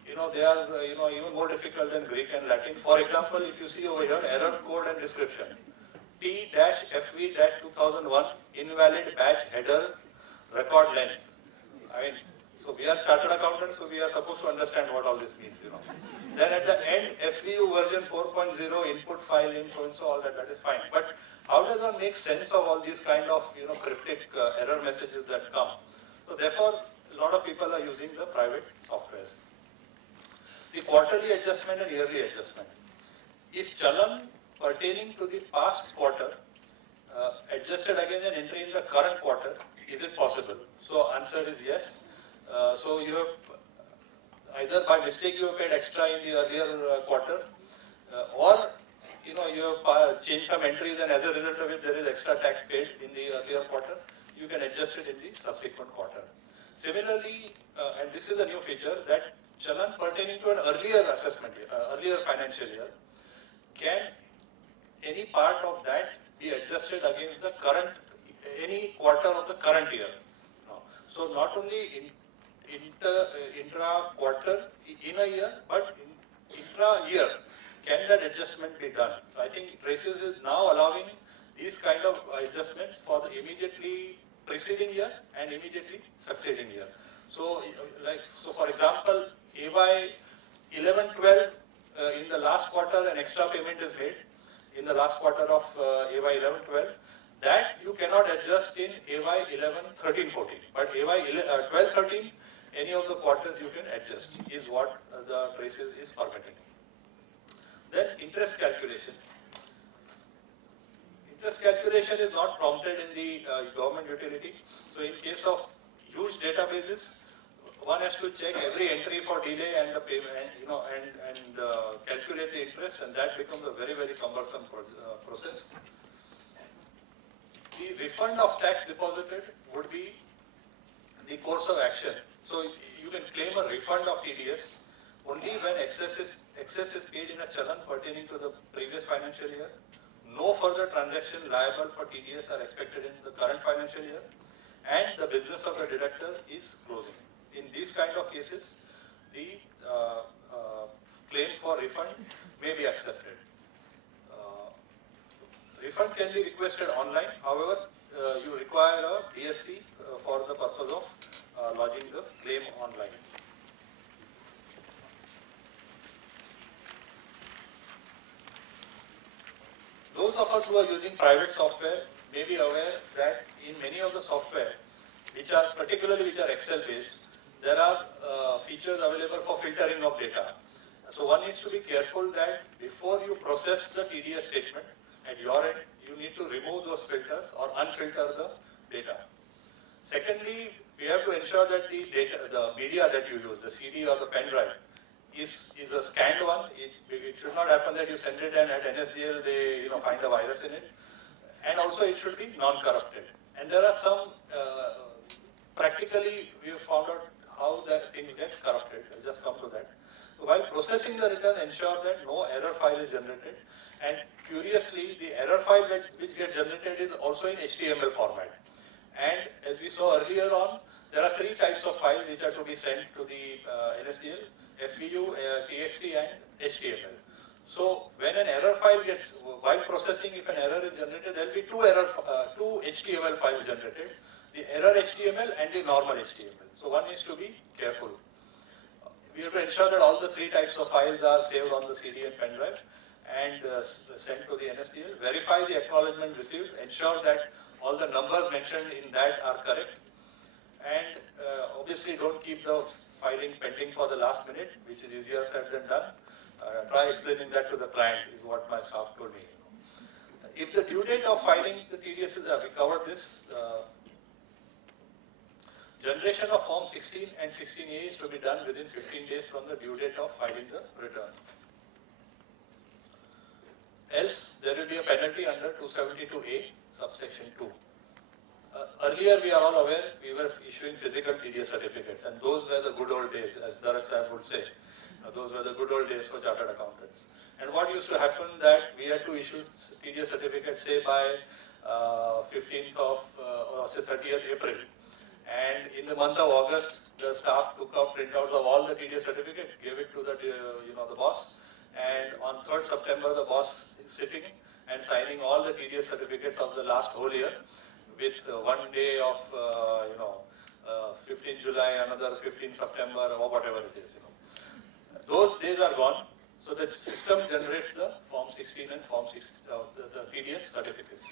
you know, they are even more difficult than Greek and Latin. For example, if you see over here, error code and description, T-FV-2001 invalid batch header record length. I mean, so we are chartered accountants, so we are supposed to understand what all this means, you know. Then at the end, FVU version 4.0 input file info and so all that is fine. But how does one make sense of all these kind of, you know, cryptic error messages that come? So therefore, a lot of people are using the private softwares. The quarterly adjustment and yearly adjustment. If Chalan pertaining to the past quarter adjusted against an entry in the current quarter, is it possible? So answer is yes. So you have either by mistake you have paid extra in the earlier quarter, or you know, you have changed some entries and as a result of it there is extra tax paid in the earlier quarter. You can adjust it in the subsequent quarter. Similarly, and this is a new feature, that Chalan pertaining to an earlier assessment, earlier financial year, can any part of that be adjusted against the current, any quarter of the current year? No. So not only intra-quarter in a year, but intra-year, can that adjustment be done? So I think Traces is now allowing these kind of adjustments for the immediately preceding year and immediately succeeding year. So, so for example, AY 11-12 in the last quarter an extra payment is made in the last quarter of AY 11-12. That you cannot adjust in AY 11-13-14. But AY 12-13, any of the quarters you can adjust is what the Traces is permitting. Then interest calculation. Interest calculation is not prompted in the government utility. So in case of huge databases, one has to check every entry for delay and the payment, you know, and calculate the interest, and that becomes a very, very cumbersome process. The refund of tax deposited would be the course of action. So you can claim a refund of TDS only when excess is paid in a chalan pertaining to the previous financial year. No further transaction liable for TDS are expected in the current financial year, and the business of the deductor is closing. In these kind of cases, the claim for refund may be accepted. Refund can be requested online. However, you require a DSC for the purpose of lodging the claim online. Those of us who are using private software may be aware that in many of the software, which are Excel based, there are features available for filtering of data. So one needs to be careful that before you process the TDS statement at your end, you need to remove those filters or unfilter the data. Secondly, we have to ensure that the media that you use, the CD or the pen drive, is a scanned one. It should not happen that you send it and at NSDL they find a virus in it. And also it should be non-corrupted. And there are some, practically we have found out how that things get corrupted. I'll just come to that. So while processing the return, ensure that no error file is generated. And curiously, the error file which gets generated is also in HTML format. And as we saw earlier on, there are three types of files which are to be sent to the NSDL: FVU, TXT and HTML. So when an error file gets, while processing, if an error is generated, there will be two HTML files generated: the error HTML and the normal HTML. So one needs to be careful. We have to ensure that all the three types of files are saved on the CD and pen drive and sent to the NSDL. Verify the acknowledgement received. Ensure that all the numbers mentioned in that are correct. And obviously don't keep the filing pending for the last minute, which is easier said than done. Try explaining that to the client is what my staff told me. If the due date of filing the TDS is, we covered this. Generation of Form 16 and 16A is to be done within 15 days from the due date of filing the return. Else, there will be a penalty under 272A, subsection 2. Earlier, we are all aware, we were issuing physical TDS certificates, and those were the good old days, as Dharat Sahib would say. Those were the good old days for chartered accountants. And what used to happen that we had to issue TDS certificates, say by 15th of, or say 30th April. And in the month of August, the staff took out printouts of all the TDS certificates, gave it to the, the boss. And on 3rd September, the boss is sitting and signing all the TDS certificates of the last whole year, with one day of, 15 July, another 15 September, or whatever it is. Those days are gone. So the system generates the Form 16 and Form 16, the TDS certificates.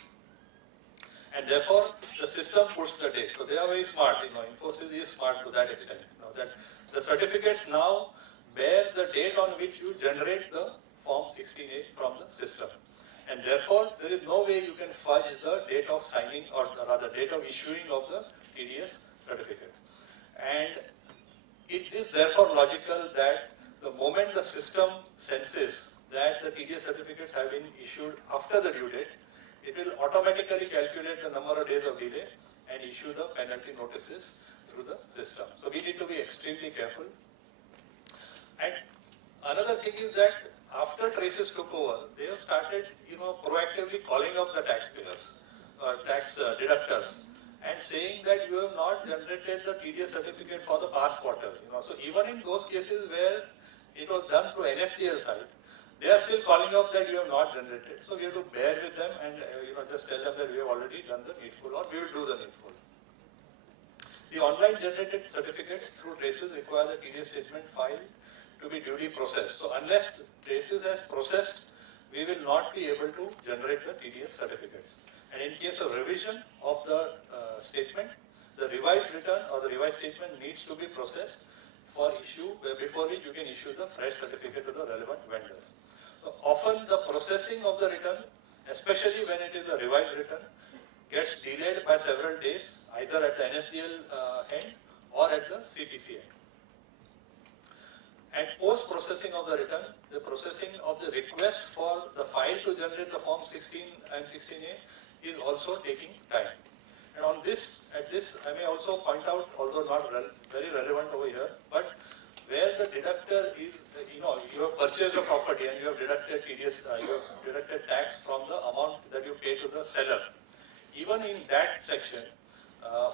And therefore, the system puts the date. So they are very smart. Infosys is smart to that extent. That the certificates now bear the date on which you generate the Form 16A from the system. And therefore, there is no way you can fudge the date of signing or rather date of issuing of the TDS certificate. And it is therefore logical that the moment the system senses that the TDS certificates have been issued after the due date, it will automatically calculate the number of days of delay and issue the penalty notices through the system. So we need to be extremely careful. And another thing is that after Traces took over, they have started, proactively calling up the taxpayers, tax deductors, and saying that you have not generated the TDS certificate for the past quarter. So even in those cases where it was done through NSDL side, they are still calling up that you have not generated. So we have to bear with them and just tell them that we have already done the needful or we will do the needful. The online generated certificates through Traces require the TDS statement file to be duly processed. So unless Traces has processed, we will not be able to generate the TDS certificates. And in case of revision of the statement, the revised return or the revised statement needs to be processed for issue, before which you can issue the fresh certificate to the relevant vendors. So often the processing of the return, especially when it is a revised return, gets delayed by several days, either at the NSDL end or at the CPC end. And post-processing of the return, the processing of the request for the file to generate the Form 16 and 16A is also taking time. And on this, I may also point out, although not very relevant over here, but where the deductor is, you have purchased a property and you have deducted TDS, you have deducted tax from the amount that you pay to the seller. Even in that section,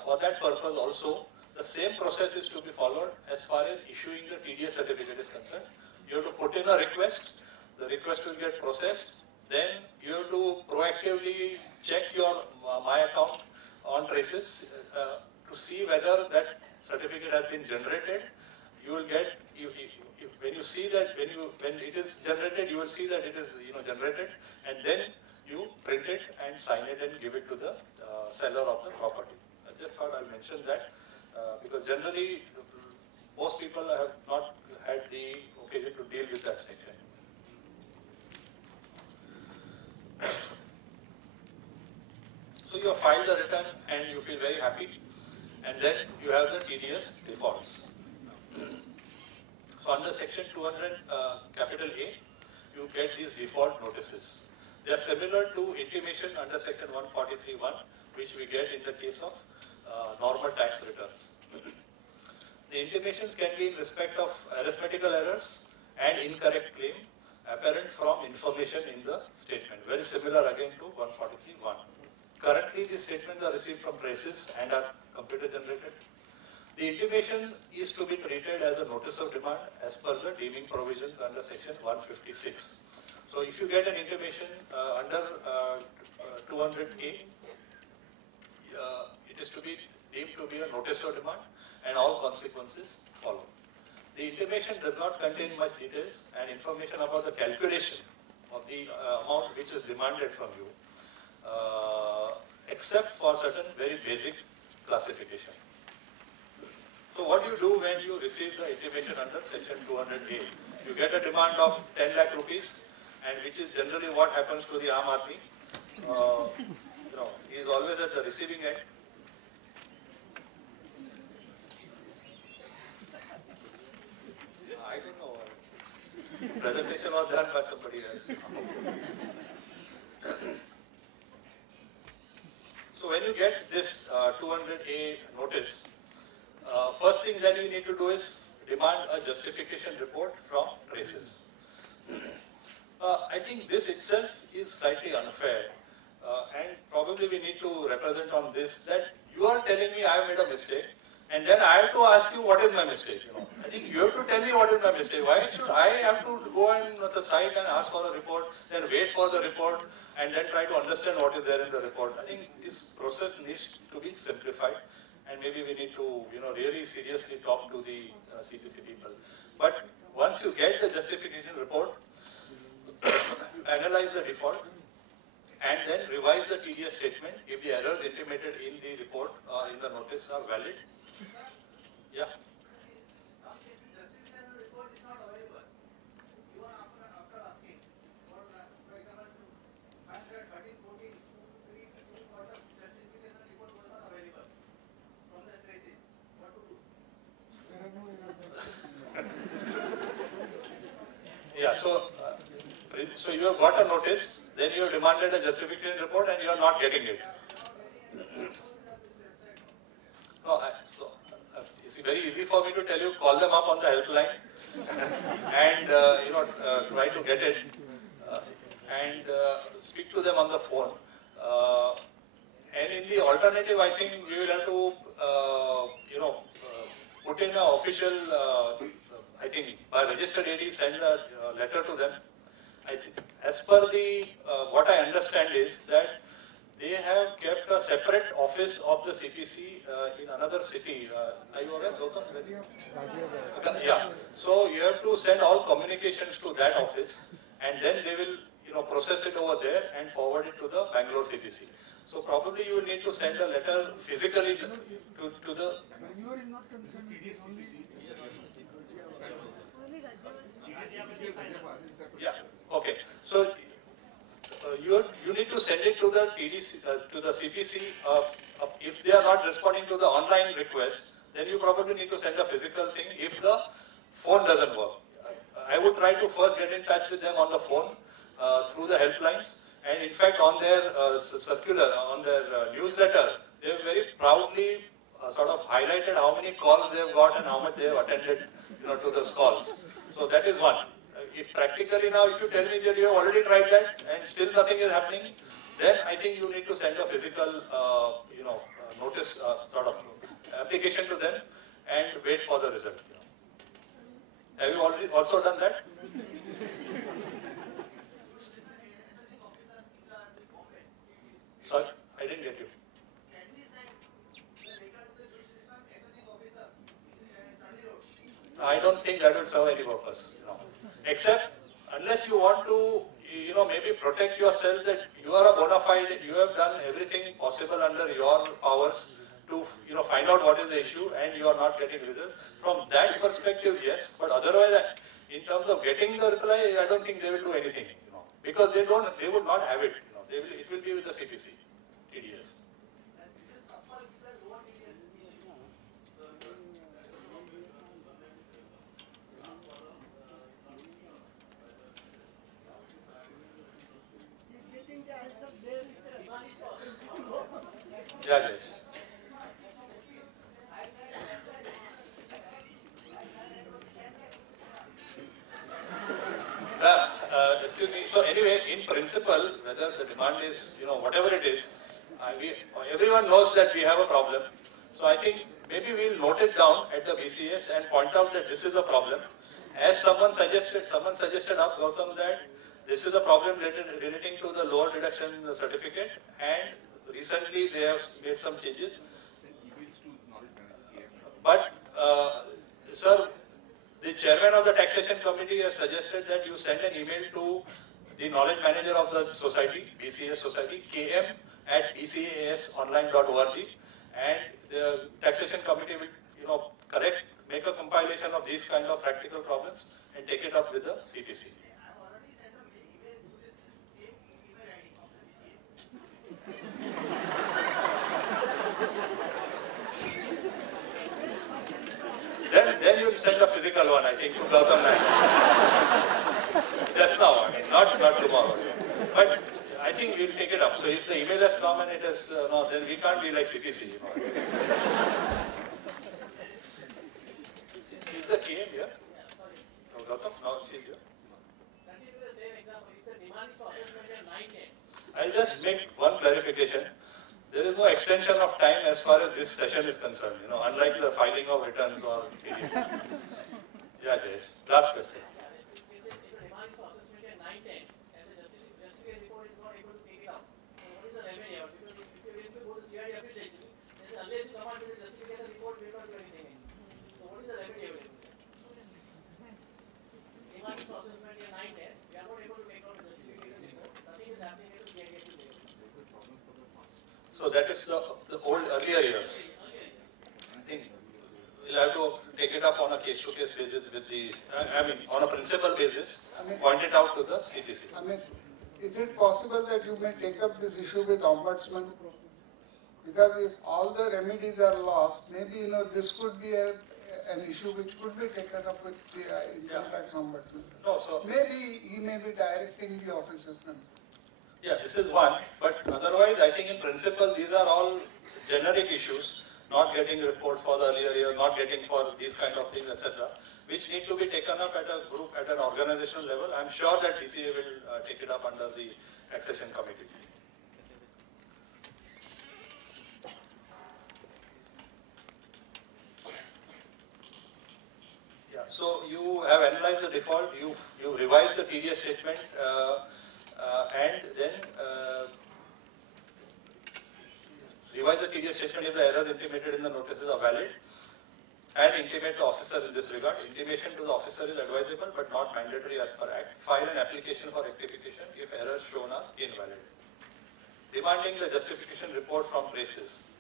for that purpose also, the same process is to be followed as far as issuing the TDS certificate is concerned. You have to put in a request, the request will get processed, then you have to proactively check your My Account on Traces to see whether that certificate has been generated. You will get, when you see that, when it is generated, you will see that it is generated, and then you print it and sign it and give it to the seller of the property. I just thought I'll mention that because generally most people have not had the occasion to deal with that section. So you have filed the return and you feel very happy, and then you have the TDS defaults. So under section 200 capital A, you get these default notices. They are similar to intimation under section 143(1), which we get in the case of normal tax returns. The intimations can be in respect of arithmetical errors and incorrect claim apparent from information in the statement. Very similar again to 143(1). Currently, these statements are received from Traces and are computer generated. The intimation is to be treated as a notice of demand as per the deeming provisions under section 156. So if you get an intimation under 200A, it is to be deemed to be a notice of demand and all consequences follow. The intimation does not contain much details and information about the calculation of the amount which is demanded from you, except for certain very basic classification. So what do you do when you receive the intimation under section 200A? You get a demand of 10 lakh rupees, and which is generally what happens to the Aam Aadmi. He is always at the receiving end. I don't know. Presentation was done by somebody else. So when you get this 200A notice, first thing that you need to do is demand a justification report from Traces. I think this itself is slightly unfair, and probably we need to represent on this that you are telling me I have made a mistake, and then I have to ask you what is my mistake. I think you have to tell me what is my mistake. Why should I have to go on the site and ask for a report, then wait for the report, and then try to understand what is there in the report? I think this process needs to be simplified, and maybe we need to really seriously talk to the CPC people. But once you get the justification report, you analyze the default and then revise the TDS statement if the errors intimated in the report or in the notice are valid. Yeah. Justification report is not available. You are after asking for example, 13, 14, 2, 3, 2 quarters, justification report was not available from the Traces. What to do? Yeah, so you have got a notice, then you have demanded a justification report and you are not getting it. No, it's very easy for me to tell you, call them up on the helpline and try to get it and speak to them on the phone. And in the alternative, I think we will have to put in an official, I think by registered AD, send a letter to them. I think, as per the what I understand is that they have kept a separate office of the CPC in another city. Are you aware, Gautam? Yeah. So you have to send all communications to that office, and then they will process it over there and forward it to the Bangalore CPC. So probably you will need to send a letter physically to the. Bangalore is not concerned. Yeah. Okay. So you need to send it to the TDC to the CPC. If they are not responding to the online request, then you probably need to send a physical thing. If the phone doesn't work, I would try to first get in touch with them on the phone through the helplines. And in fact, on their circular, on their newsletter, they have very proudly sort of highlighted how many calls they have got and how much they have attended to those calls. So that is one. If practically now, if you tell me that you have already tried that and still nothing is happening, then I think you need to send a physical, notice, sort of application to them and wait for the result. Have you already also done that? Sorry, I didn't get you. I don't think that will serve any purpose. Except unless you want to, maybe protect yourself that you are a bona fide, you have done everything possible under your powers to, find out what is the issue and you are not getting results. From that perspective, yes. But otherwise, in terms of getting the reply, I don't think they will do anything. Because they would not have it. It will be with the CPC, TDS. Yeah, Jayesh. Excuse me. So anyway, in principle, whether the demand is, whatever it is, everyone knows that we have a problem. So I think maybe we'll note it down at the BCS and point out that this is a problem. As someone suggested up, Gautam, that this is a problem relating to the lower deduction certificate, and recently they have made some changes. But, sir, the chairman of the taxation committee has suggested that you send an email to the knowledge manager of the society, BCAS society, km@bcasonline.org, and the taxation committee will, make a compilation of these kind of practical problems and take it up with the CTC. Then you will send a physical one, I think, to Gautam Naik. Just now, not tomorrow. But I think we'll take it up. So if the email has come and it has, then we can't be like CTC. Is the KM here? No, Gautam, no, she's here. Continue the same example. If the demand is for assessment at 9:10. I'll just make one clarification. There is no extension of time as far as this session is concerned, unlike the filing of returns or PDF. Yeah, Jayesh. Last question. If the demand is for assessment at 9:10 and the justification report is not able to take it up, so what is the remedy? Because if you go to CID appeal actually, then unless you come out with the justification report, we will not do anything. So what is the remedy available? Demand is for assessment at 9:10, we are not able to take out the justification report, nothing is happening at the CID appeal level. So that is the old earlier years. I think we'll have to take it up on a case-to-case basis with the, on a principal basis, point it out to the CTC. Is it possible that you may take up this issue with Ombudsman? Because if all the remedies are lost, maybe this could be an issue which could be taken up with the Income Tax Ombudsman. No, so Maybe he may be directing the officers. yeah, this is one, but otherwise I think in principle these are all generic issues, not getting reports for the earlier year, not getting for these kind of things, etc., which need to be taken up at a group, at an organizational level. I'm sure that DCA will take it up under the accession committee. Yeah, so you have analyzed the default, you revised the TDS statement, and then revise the TDS statement if the errors intimated in the notices are valid, and intimate the officer in this regard. Intimation to the officer is advisable but not mandatory as per Act. File an application for rectification if errors shown are invalid. Demanding the justification report from traces.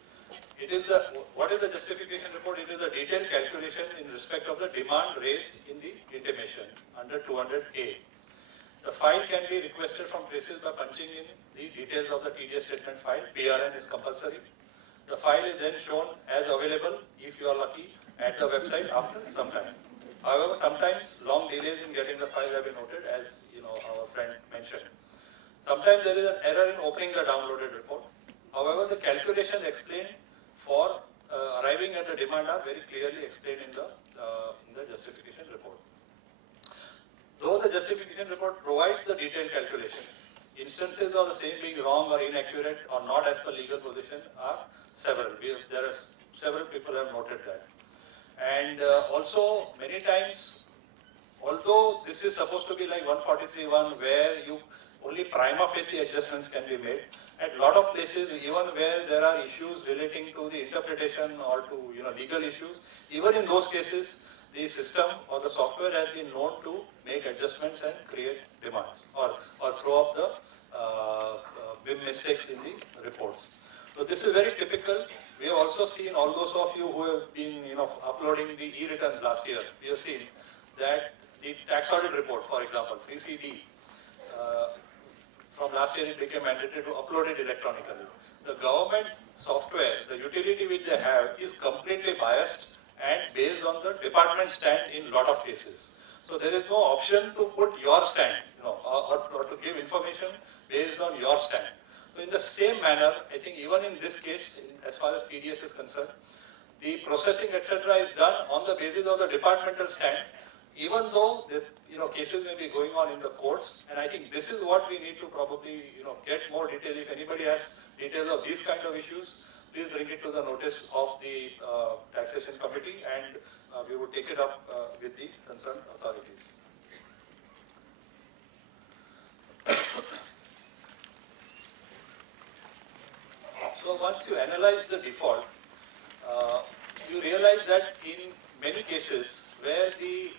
What is the justification report? It is a detailed calculation in respect of the demand raised in the intimation under 200A. The file can be requested from traces by punching in the details of the TDS statement file. PRN is compulsory. The file is then shown as available, if you are lucky, at the website after some time. However, sometimes long delays in getting the file have been noted, as our friend mentioned. Sometimes there is an error in opening the downloaded report. However, the calculations explained for arriving at the demand are very clearly explained in the in the justification report. Though the justification report provides the detailed calculation, instances of the same being wrong or inaccurate or not as per legal position are several. There are several people have noted that. And also many times, although this is supposed to be like 143(1) where you only prima facie adjustments can be made, at lot of places, even where there are issues relating to the interpretation or to legal issues, even in those cases, the system or the software has been known to make adjustments and create demands or throw up the BIM mistakes in the reports. So this is very typical. We have also seen, all those of you who have been uploading the e-returns last year, we have seen that the tax audit report, for example, 3CD, from last year it became mandatory to upload it electronically. The government software, the utility which they have is completely biased and based on the department stand in lot of cases. So there is no option to put your stand, or to give information based on your stand. So in the same manner, I think even in this case, as far as TDS is concerned, the processing etc. is done on the basis of the departmental stand, even though the cases may be going on in the courts. And I think this is what we need to probably get more detail. If anybody has details of these kind of issues, please bring it to the notice of the taxation committee, and we would take it up with the concerned authorities. So once you analyze the default, you realize that in many cases where the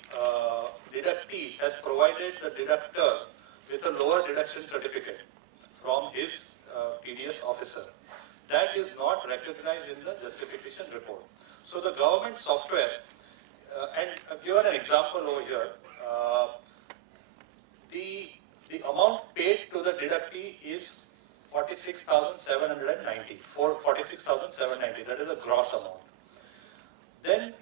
deductee has provided the deductor with a lower deduction certificate from his TDS officer, that is not recognized in the justification report. So the government software, and I've given an example over here, the amount paid to the deductee is 46,790, 46,790, that is the gross amount. Then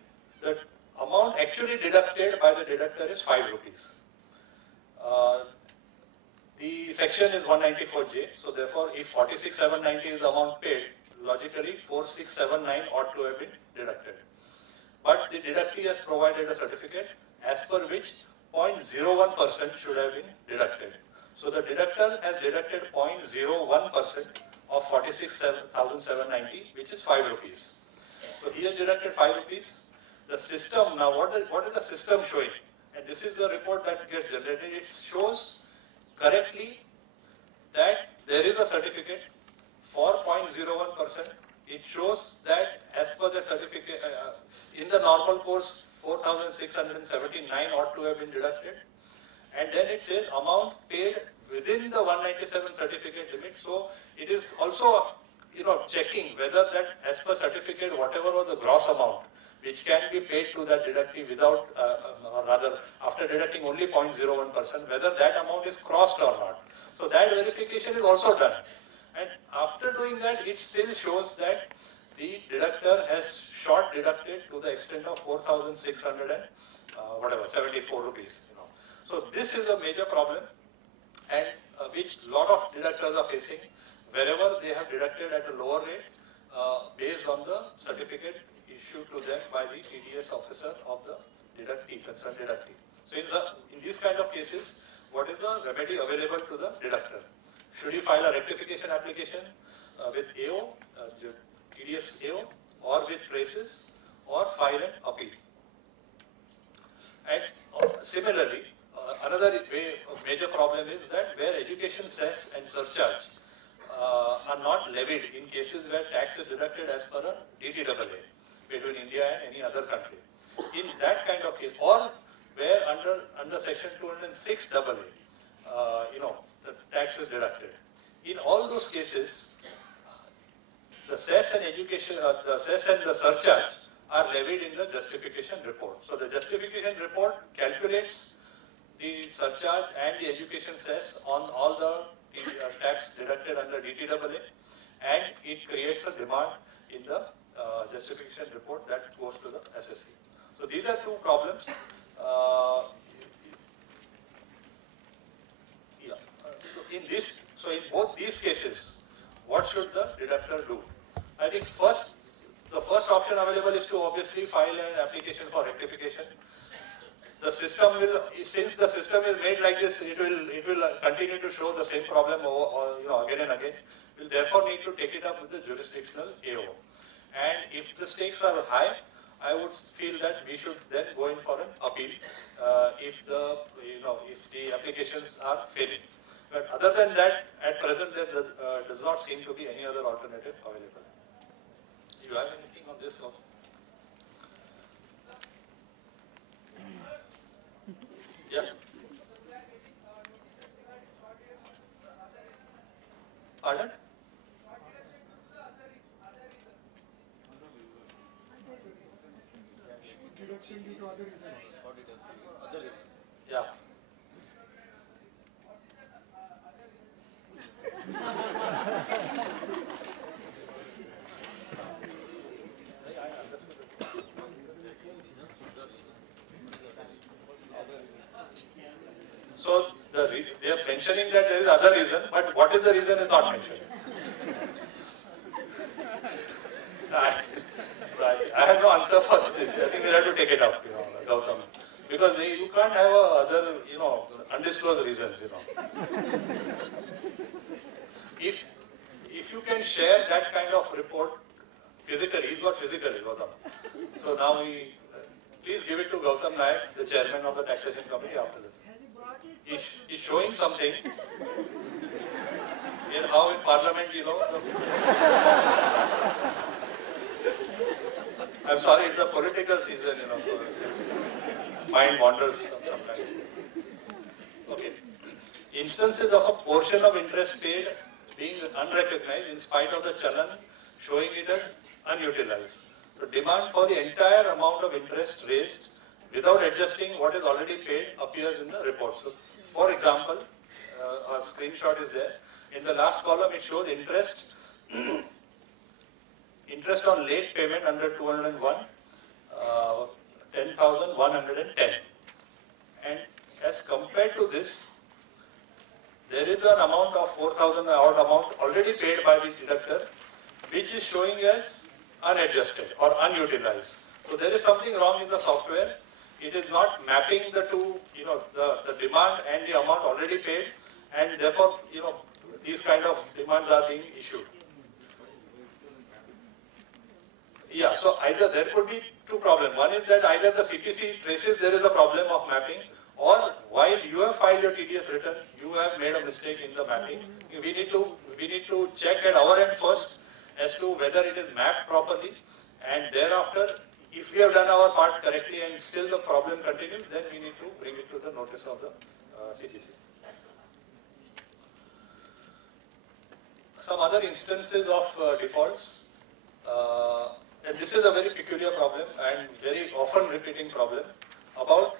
the amount actually deducted by the deductor is 5 rupees. The section is 194J, so therefore if 46,790 is the amount paid, logically 4679 ought to have been deducted. But the deductee has provided a certificate as per which 0.01% should have been deducted. So the deductor has deducted 0.01% of 46,790, which is 5 rupees. So he has deducted 5 rupees. The system, now what is the system showing? And this is the report that gets generated. It shows correctly that there is a certificate for 0.01%. It shows that as per the certificate, in the normal course, 4,679 ought to have been deducted. And then it says amount paid within the 197 certificate limit. So it is also, checking whether that as per certificate, whatever was the gross amount, which can be paid to that deductee without, or rather after deducting only 0.01%, whether that amount is crossed or not. So that verification is also done. And after doing that, it still shows that the deductor has short deducted to the extent of 4,674 rupees. So this is a major problem, and which lot of deductors are facing wherever they have deducted at a lower rate based on the certificate issued to them by the TDS officer of the deductee, concerned deductee. So in these kind of cases, what is the remedy available to the deductor? Should he file a rectification application with AO, TDS AO, or with traces, or file an appeal? And similarly, another major problem is that where education cess and surcharge are not levied in cases where tax is deducted as per a DTAA between India and any other country. In that kind of case, or where under section 206AA, the tax is deducted. In all those cases, the cess and education, the cess and the surcharge are levied in the justification report. So the justification report calculates the surcharge and the education cess on all the tax deducted under DTAA, and it creates a demand in the justification report that goes to the SSC. So these are two problems. So in both these cases, what should the deductor do? I think the first option available is to obviously file an application for rectification. The system will, since the system is made like this, it will continue to show the same problem again and again. We'll therefore need to take it up with the jurisdictional AO. And if the stakes are high, I would feel that we should then go in for an appeal if the applications are failing. But other than that, at present there does not seem to be any other alternative available. Do you have anything on this? No? Yeah. Pardon? Deduction due to other reasons. Yeah. So they are mentioning that there is other reason, but what is the reason is not mentioned. I have no answer for this. I think we have to take it up, Gautam, because you can't have other, undisclosed reasons, If you can share that kind of report physically, he's got physically, Gautam. So now please give it to Gautam Nayak, the chairman of the taxation committee after this. He's showing something in how in parliament, I'm sorry, it's a political season, so mind wanders sometimes. Okay. Instances of a portion of interest paid being unrecognized in spite of the challan showing it as unutilized. So demand for the entire amount of interest raised without adjusting what is already paid appears in the report. So, for example, a screenshot is there. In the last column, it shows interest on late payment under 201, 10,110. And as compared to this, there is an amount of 4,000 odd amount already paid by the deductor, which is showing as unadjusted or unutilized. So there is something wrong in the software. It is not mapping the two, the demand and the amount already paid, and therefore, these kind of demands are being issued. Yeah, so either there could be two problems. One is that either the CPC traces there is a problem of mapping, or while you have filed your TDS return, you have made a mistake in the mapping. We need to check at our end first as to whether it is mapped properly, and thereafter, if we have done our part correctly and still the problem continues, then we need to bring it to the notice of the CPC. Some other instances of defaults. And this is a very peculiar problem and very often repeating problem about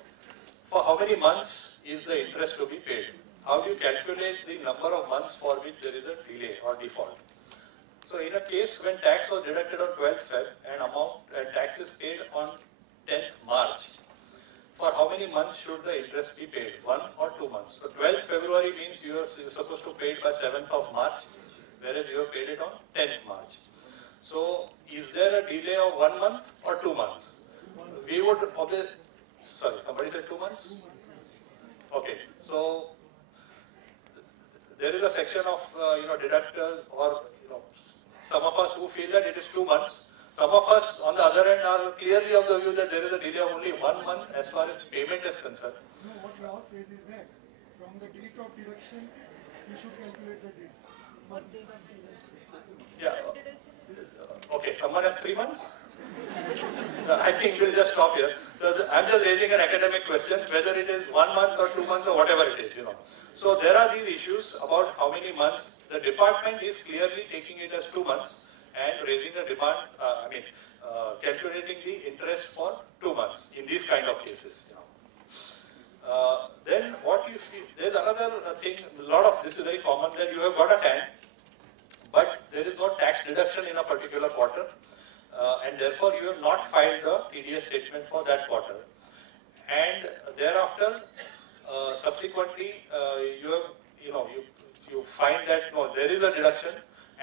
for how many months is the interest to be paid. How do you calculate the number of months for which there is a delay or default? So in a case when tax was deducted on 12th Feb and tax is paid on 10th March, for how many months should the interest be paid? 1 or 2 months? So 12th February means you are supposed to pay it by 7th of March, whereas you have paid it on 10th March. So is there a delay of 1 month or 2 months? We would obviously, sorry, somebody said 2 months? Okay, so there is a section of deductors or some of us who feel that it is 2 months. Some of us on the other end are clearly of the view that there is a delay of only 1 month as far as payment is concerned. No, what law says is that from the date of deduction, you should calculate the days, months. Yeah. Okay, someone has 3 months? I think we'll just stop here. So I'm just raising an academic question, whether it is 1 month or 2 months or whatever it is, So there are these issues about how many months. The department is clearly taking it as 2 months and raising the demand, calculating the interest for 2 months in these kind of cases. Then what you feel, there's another thing, a lot of this is very common, that you have got a TAN, but there is no tax deduction in a particular quarter, and therefore you have not filed the TDS statement for that quarter. And thereafter, subsequently, you find that no, there is a deduction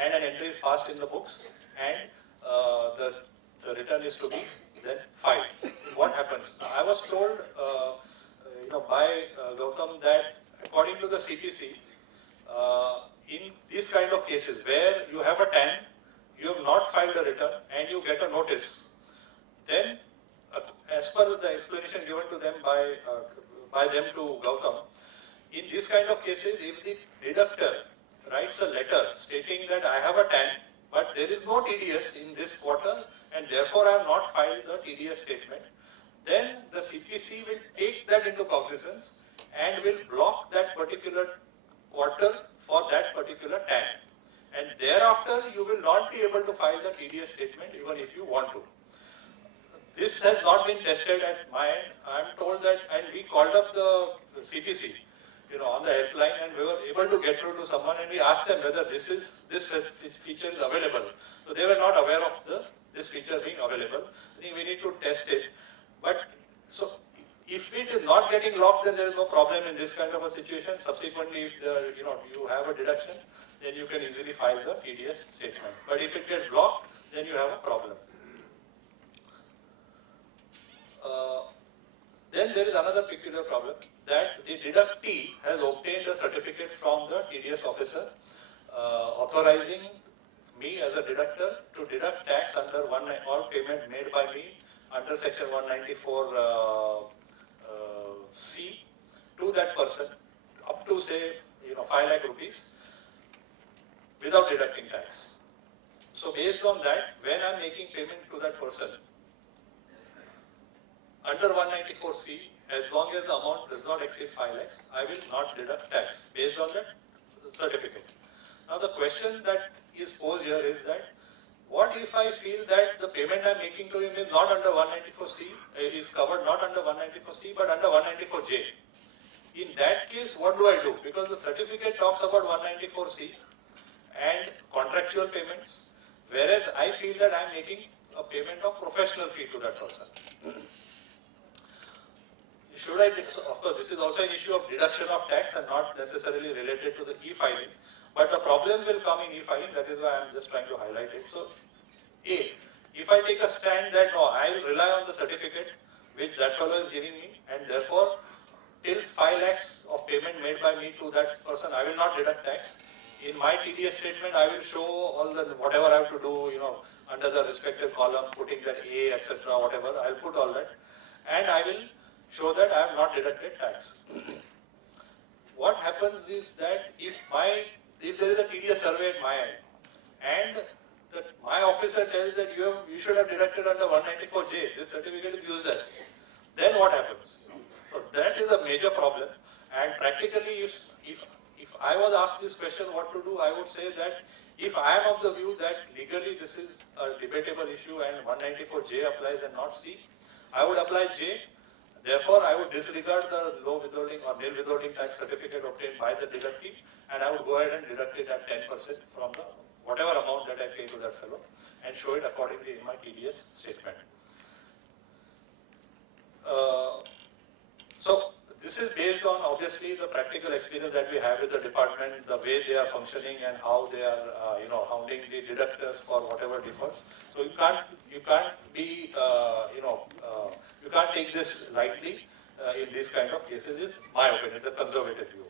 and an entry is passed in the books, and the the return is to be then filed. What happens? I was told, by Gautam that according to the CPC, in these kind of cases where you have a TAN, you have not filed a return and you get a notice, then as per the explanation given to them by them to Gautam, in this kind of cases, if the deductor writes a letter stating that I have a TAN, but there is no TDS in this quarter and therefore I have not filed the TDS statement, then the CPC will take that into cognizance and will block that particular quarter for that particular TAN. And thereafter, you will not be able to file the TDS statement even if you want to. This has not been tested at my end. I am told that, and we called up the CPC, on the helpline, and we were able to get through to someone, and we asked them whether this feature is available. So they were not aware of this feature being available. I think we need to test it. But so if it is not getting locked, then there is no problem in this kind of a situation. Subsequently, if you have a deduction, then you can easily file the TDS statement. But if it gets blocked, then you have a problem. Then there is another peculiar problem that the deductee has obtained a certificate from the TDS officer authorizing me as a deductor to deduct tax under all payment made by me under section 194 C to that person up to say 5 lakh rupees without deducting tax. So based on that, when I am making payment to that person under 194C, as long as the amount does not exceed 5 lakhs, I will not deduct tax based on that certificate. Now the question that is posed here is that, what if I feel that the payment I am making to him is not under 194C, is covered not under 194C but under 194J? In that case, what do I do? Because the certificate talks about 194C and contractual payments, whereas I feel that I am making a payment of professional fee to that person. Should I, of course, this is also an issue of deduction of tax and not necessarily related to the e-filing. But the problem will come in e-filing, that is why I am just trying to highlight it. So, A, if I take a stand that no, I will rely on the certificate which that fellow is giving me, and therefore, till 5 lakhs of payment made by me to that person, I will not deduct tax. In my TDS statement, I will show all the, whatever I have to do, under the respective column, putting that A, etc., whatever, I will put all that. And I will show that I have not deducted tax. What happens is that if there is a TDS survey at my end, and my officer tells that you should have deducted under 194J, this certificate is useless, then what happens? So that is a major problem. And practically, if I was asked this question what to do, I would say that if I am of the view that legally this is a debatable issue and 194J applies and not C, I would apply J. Therefore, I would disregard the low withholding or nil withholding tax certificate obtained by the deductee, and I would go ahead and deduct it at 10% from the whatever amount that I pay to that fellow, and show it accordingly in my TDS statement. So this is based on obviously the practical experience that we have with the department, the way they are functioning and how they are, hounding the deductors for whatever defaults. So you can't be, you can't take this lightly in these kind of cases. Is my opinion, the conservative view.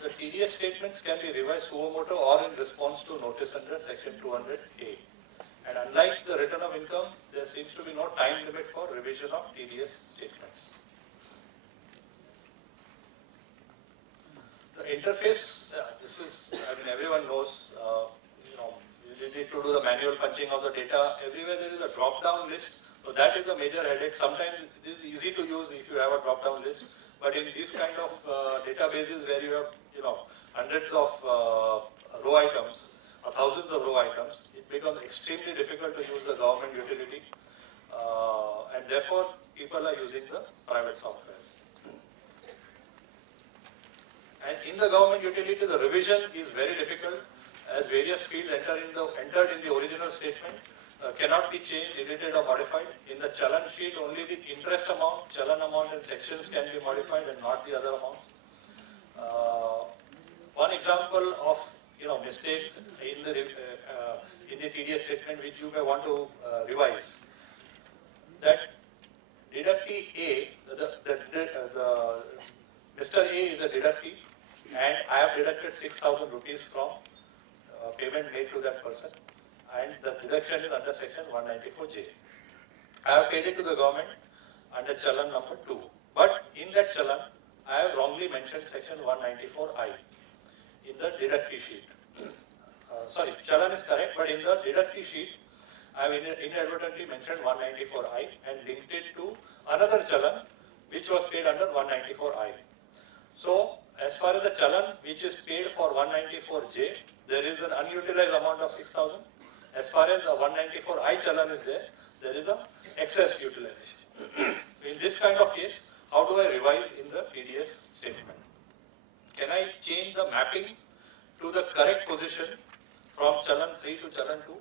The TDS statements can be revised suo motu or in response to notice under section 200A. And unlike the return of income, there seems to be no time limit for revision of TDS statements. The interface, this is, everyone knows, you need to do the manual punching of the data. Everywhere there is a drop-down list, so that is a major headache. Sometimes it is easy to use if you have a drop-down list, but in these kind of databases where you have, hundreds of row items, or thousands of row items, it becomes extremely difficult to use the government utility, and therefore people are using the private software. And in the government utility, the revision is very difficult, as various fields entered in the original statement cannot be changed, deleted or modified. In the challan sheet, only the interest amount, challan amount and sections can be modified and not the other amounts. One example of mistakes in the TDS statement which you may want to revise, that deductee A, Mr. A is a deductee, and I have deducted 6,000 rupees from payment made to that person, and the deduction is under section 194J. I have paid it to the government under challan number 2, but in that challan I have wrongly mentioned section 194I in the deductee sheet. Sorry, challan is correct, but in the deductee sheet I have inadvertently mentioned 194I and linked it to another challan which was paid under 194I. So, as far as the challan which is paid for 194J, there is an unutilized amount of 6,000. As far as the 194I challan is there, there is a excess utilization. In this kind of case, how do I revise in the TDS statement? Can I change the mapping to the correct position from challan 3 to challan 2?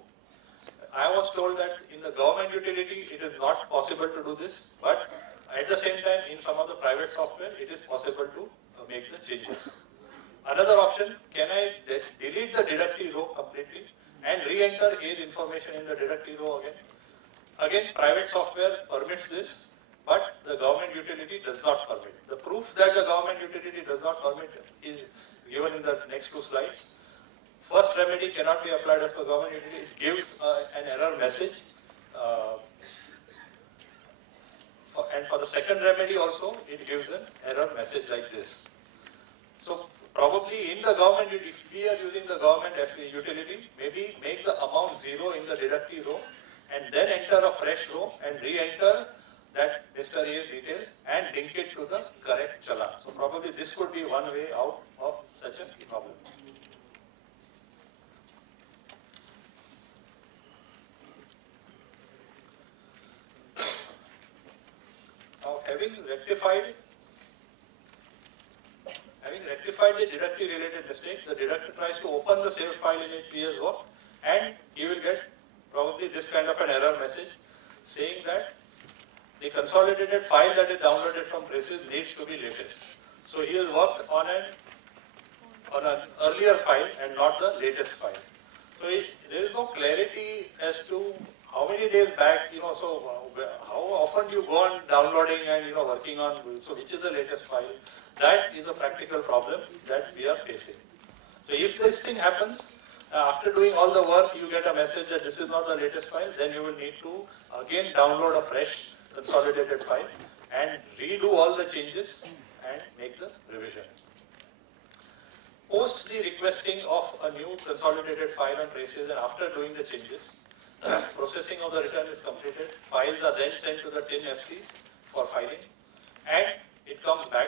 I was told that in the government utility it is not possible to do this, but at the same time in some of the private software it is possible to make the changes. Another option, can I delete the deductee row completely and re-enter his information in the deductee row again? Again, private software permits this, but the government utility does not permit. The proof that the government utility does not permit is given in the next 2 slides. First remedy cannot be applied as per government utility. It gives an error message. And for the second remedy also, it gives an error message like this. So probably in the government, if we are using the government utility, maybe make the amount 0 in the deductee row and then enter a fresh row and re-enter that Mr. A's details and link it to the correct challan. So probably this could be one way out of such a problem. Now, having rectified the deductee related mistake, the deductor tries to open the saved file in his PS work and he will get probably this kind of an error message saying that the consolidated file that is downloaded from Traces needs to be latest. So he has worked on an earlier file and not the latest file. So there is no clarity as to how many days back, so how often you go on downloading and working on, so which is the latest file. That is a practical problem that we are facing. So if this thing happens, after doing all the work, you get a message that this is not the latest file, then you will need to again download a fresh consolidated file and redo all the changes and make the revision. Post the requesting of a new consolidated file on Traces and after doing the changes, processing of the return is completed, files are then sent to the TIN FCs for filing and it comes back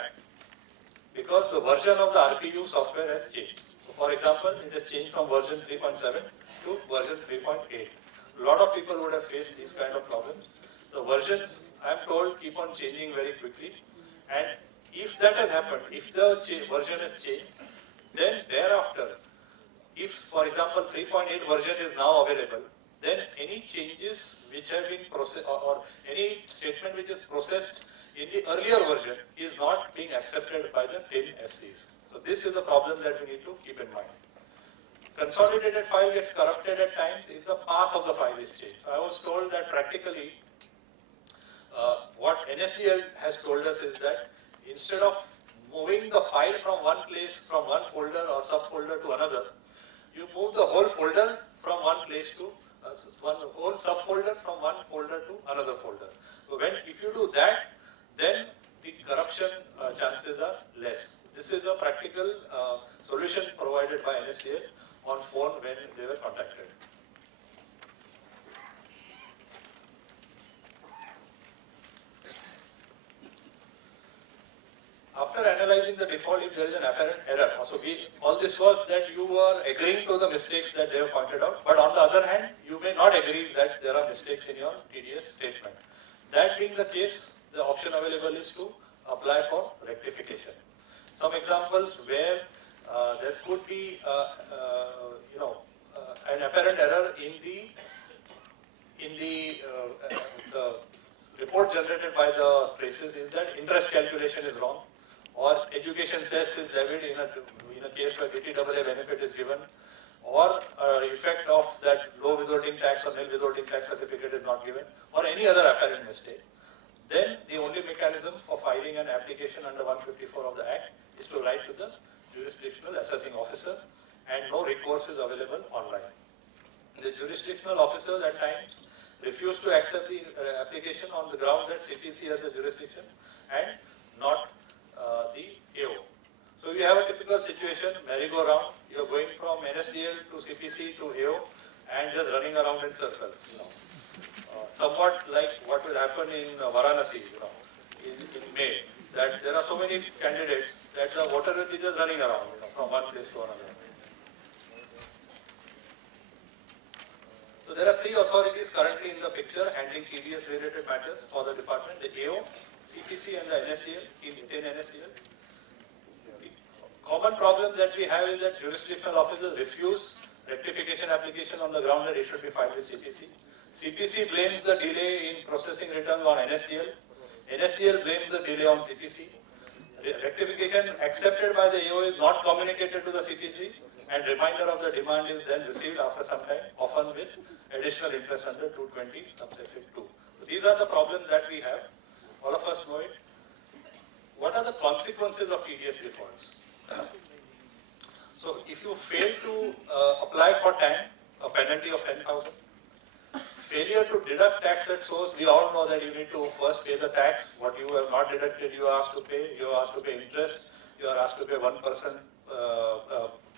because the version of the RPU software has changed. So for example, it has changed from version 3.7 to version 3.8. A lot of people would have faced these kind of problems. The versions, I am told, keep on changing very quickly, and if that has happened, if the version has changed, then thereafter, if for example 3.8 version is now available, then any changes which have been processed or any statement which is processed in the earlier version is not being accepted by the TIN FCs. So this is a problem that we need to keep in mind. Consolidated file gets corrupted at times if the path of the file is changed. So I was told that practically what NSDL has told us is that instead of moving the file from one place, from one folder or subfolder to another, you move the whole folder from one place to one whole subfolder from one folder to another folder. So if you do that, then the corruption chances are less. This is a practical solution provided by NSDL on phone when they were contacted. After analyzing the default, if there is an apparent error, so all this was that you were agreeing to the mistakes that they have pointed out, but on the other hand, you may not agree that there are mistakes in your TDS statement. That being the case, the option available is to apply for rectification. Some examples where there could be, an apparent error in the in the report generated by the traces is that interest calculation is wrong, or education cess is levied in a case where DTAA benefit is given, or effect of that low withholding tax or nil withholding tax certificate is not given, or any other apparent mistake, then the only mechanism for filing an application under 154 of the Act is to write to the jurisdictional assessing officer, and no recourse is available online. The jurisdictional officers at times refuse to accept the application on the ground that CPC has a jurisdiction and not the AO. So we have a typical situation, merry-go-round, you are going from NSDL to CPC to AO and just running around in circles. Somewhat like what will happen in Varanasi, in May, that there are so many candidates that the voter will be just running around from one place to another. So there are three authorities currently in the picture handling TDS related matters for the department: the AO, CPC and the NSDL, in NSDL. The common problem that we have is that jurisdictional officers refuse rectification application on the ground that it should be filed with CPC. CPC blames the delay in processing returns on NSDL. NSDL blames the delay on CPC. Rectification accepted by the AO is not communicated to the CPC, and reminder of the demand is then received after some time, often with additional interest under 220 subsection 2. So these are the problems that we have. All of us know it. What are the consequences of TDS defaults? So if you fail to apply for TAN, a penalty of 10,000. Failure to deduct tax at source, we all know that you need to first pay the tax. What you have not deducted, you are asked to pay. You are asked to pay interest. You are asked to pay 1%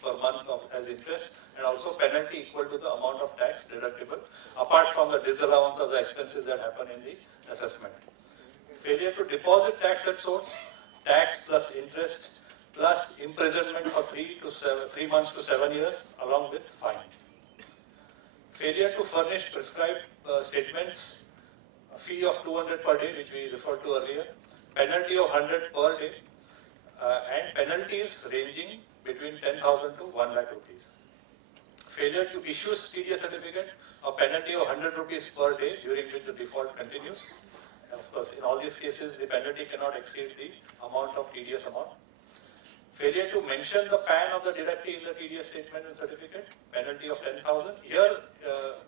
per month as interest, and also penalty equal to the amount of tax deductible, apart from the disallowance of the expenses that happen in the assessment. Failure to deposit tax at source, tax plus interest plus imprisonment for 3 months to 7 years, along with fine. Failure to furnish prescribed statements, a fee of 200 per day, which we referred to earlier, penalty of 100 per day, and penalties ranging between 10,000 to 1 lakh rupees. Failure to issue TDS certificate, a penalty of 100 rupees per day, during which the default continues. And of course, in all these cases, the penalty cannot exceed the amount of TDS amount. Failure to mention the PAN of the deductee in the TDS statement and certificate, penalty of 10,000. Here,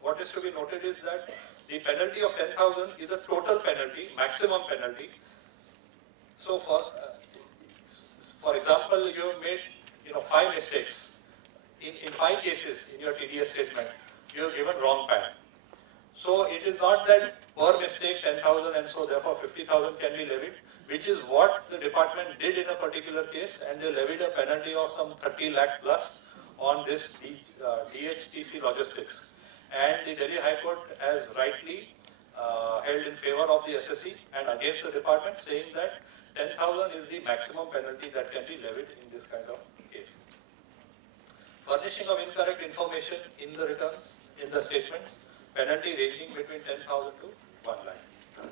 what is to be noted is that the penalty of 10,000 is a total penalty, maximum penalty. So for example, you have made 5 mistakes. In 5 cases in your TDS statement, you have given wrong PAN. So it is not that per mistake 10,000 and so therefore 50,000 can be levied, which is what the department did in a particular case, and they levied a penalty of some 30 lakh plus on this DHTC logistics. And the Delhi High Court has rightly held in favor of the SSE and against the department, saying that 10,000 is the maximum penalty that can be levied in this kind of case. Furnishing of incorrect information in the returns, in the statements, penalty ranging between 10,000 to 1 lakh.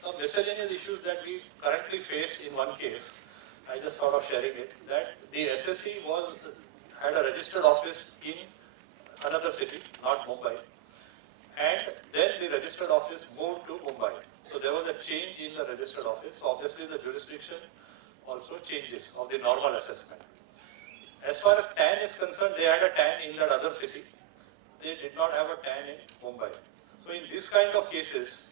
Some miscellaneous issues that we currently face in one case, I just thought of sharing it, that the SSE had a registered office in another city, not Mumbai, and then the registered office moved to Mumbai. So there was a change in the registered office. So obviously the jurisdiction also changes of the normal assessment. As far as TAN is concerned, they had a TAN in that other city. They did not have a TAN in Mumbai. So in this kind of cases,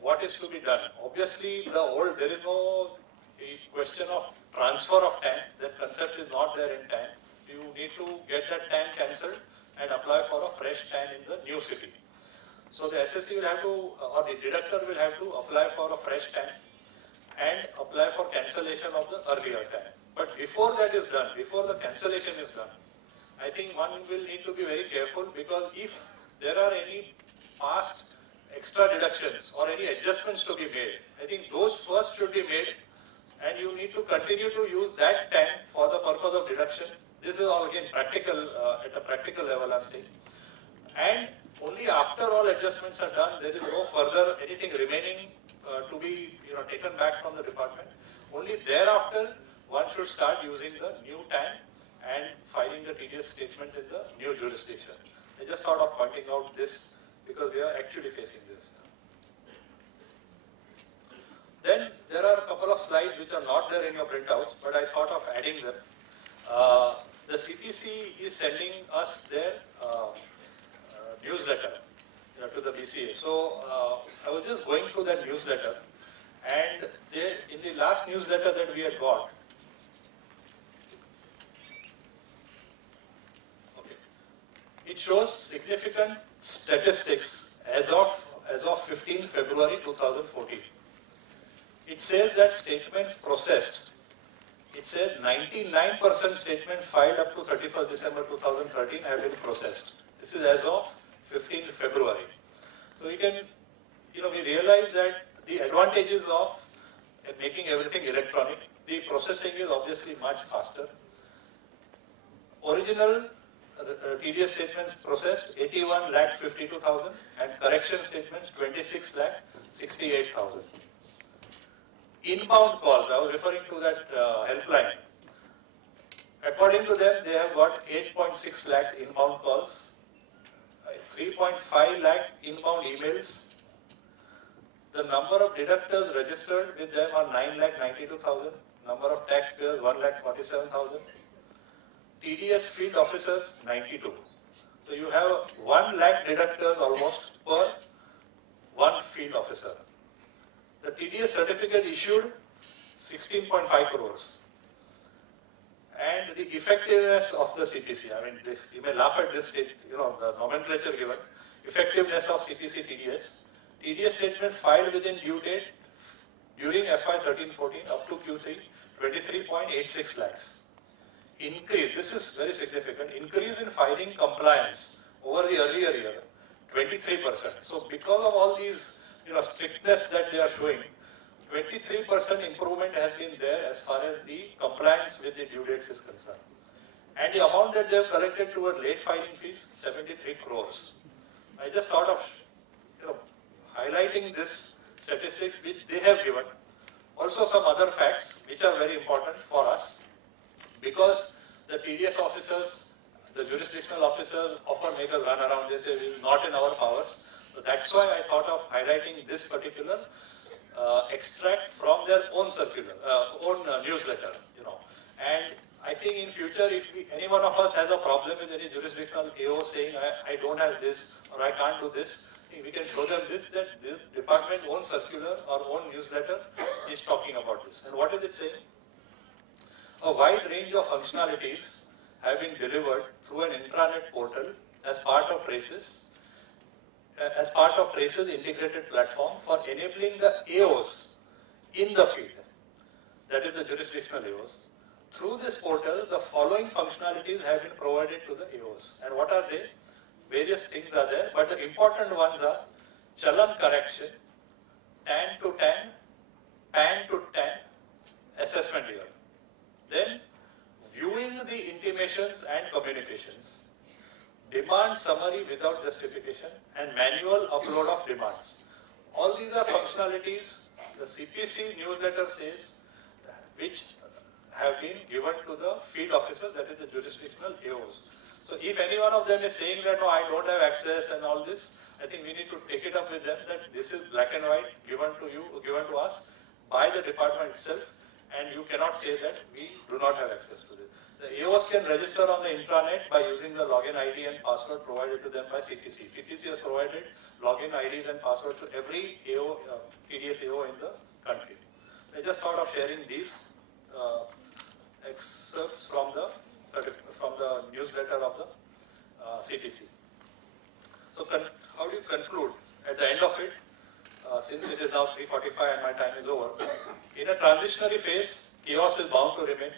what is to be done? Obviously, there is no question of transfer of TAN. That concept is not there in TAN. You need to get that TAN cancelled and apply for a fresh TAN in the new city. So the SSE will have to, or the deductor will have to apply for a fresh TAN and apply for cancellation of the earlier TAN. But before that is done, before the cancellation is done, I think one will need to be very careful, because if there are any past extra deductions or any adjustments to be made, I think those first should be made, and you need to continue to use that TAN for the purpose of deduction. This is all again practical, at a practical level I'm saying. And only after all adjustments are done, there is no further anything remaining to be taken back from the department. Only thereafter one should start using the new TAN and filing the TDS statements in the new jurisdiction. I just thought of pointing out this because we are actually facing this. Then there are a couple of slides which are not there in your printouts, but I thought of adding them. The CPC is sending us their newsletter to the BCA. So I was just going through that newsletter, and in the last newsletter that we had got, it shows significant statistics as of 15 February 2014. It says that statements processed. It says 99% statements filed up to 31st December 2013 have been processed. This is as of 15 February. So we can, we realize that the advantages of making everything electronic, the processing is obviously much faster. Original TDS statements processed 81 lakh 52,000 and correction statements 26 lakh 68,000. Inbound calls, I was referring to that helpline. According to them, they have got 8.6 lakhs inbound calls, 3.5 lakh inbound emails. The number of deductors registered with them are 9 lakh 92,000. Number of taxpayers 1 lakh 47,000. TDS field officers 92. So you have 1 lakh deductors almost per one field officer. The TDS certificate issued 16.5 crores. And the effectiveness of the CPC, I mean, you may laugh at this, the nomenclature given, effectiveness of CPC TDS. TDS statements filed within due date during FY 13-14 up to Q3, 23.86 lakhs. Increase, this is very significant, increase in filing compliance over the earlier year, 23%. So because of all these strictness that they are showing, 23% improvement has been there as far as the compliance with the due dates is concerned. And the amount that they have collected toward late filing fees, 73 crores. I just thought of highlighting this statistics which they have given. Also some other facts which are very important for us, because the TDS officers, the jurisdictional officers often make a run around, they say it is not in our powers. So that's why I thought of highlighting this particular extract from their own circular, own newsletter, And I think in future, if any one of us has a problem with any jurisdictional AO saying, I don't have this or I can't do this, I think we can show them this, that this department own circular or own newsletter is talking about this. And what is it saying? A wide range of functionalities have been delivered through an intranet portal as part of Traces, integrated platform for enabling the AOs in the field, that is the jurisdictional AOs. Through this portal, the following functionalities have been provided to the AOs. And what are they? Various things are there, but the important ones are Chalan correction, TAN to TAN, PAN to TAN, assessment year. Then, viewing the intimations and communications, demand summary without justification, and manual upload of demands. All these are functionalities the CPC newsletter says which have been given to the field officers, that is the jurisdictional AOs. So if any one of them is saying that, no, I don't have access and all this, I think we need to take it up with them that this is black and white given to you, given to us by the department itself, and you cannot say that we do not have access to this. The AOs can register on the intranet by using the login ID and password provided to them by CPC. CPC has provided login IDs and passwords to every AO, TDS AO in the country. I just thought of sharing these excerpts from the newsletter of the CPC. So how do you conclude? At the end of it, since it is now 3:45 and my time is over, in a transitionary phase, chaos is bound to remain.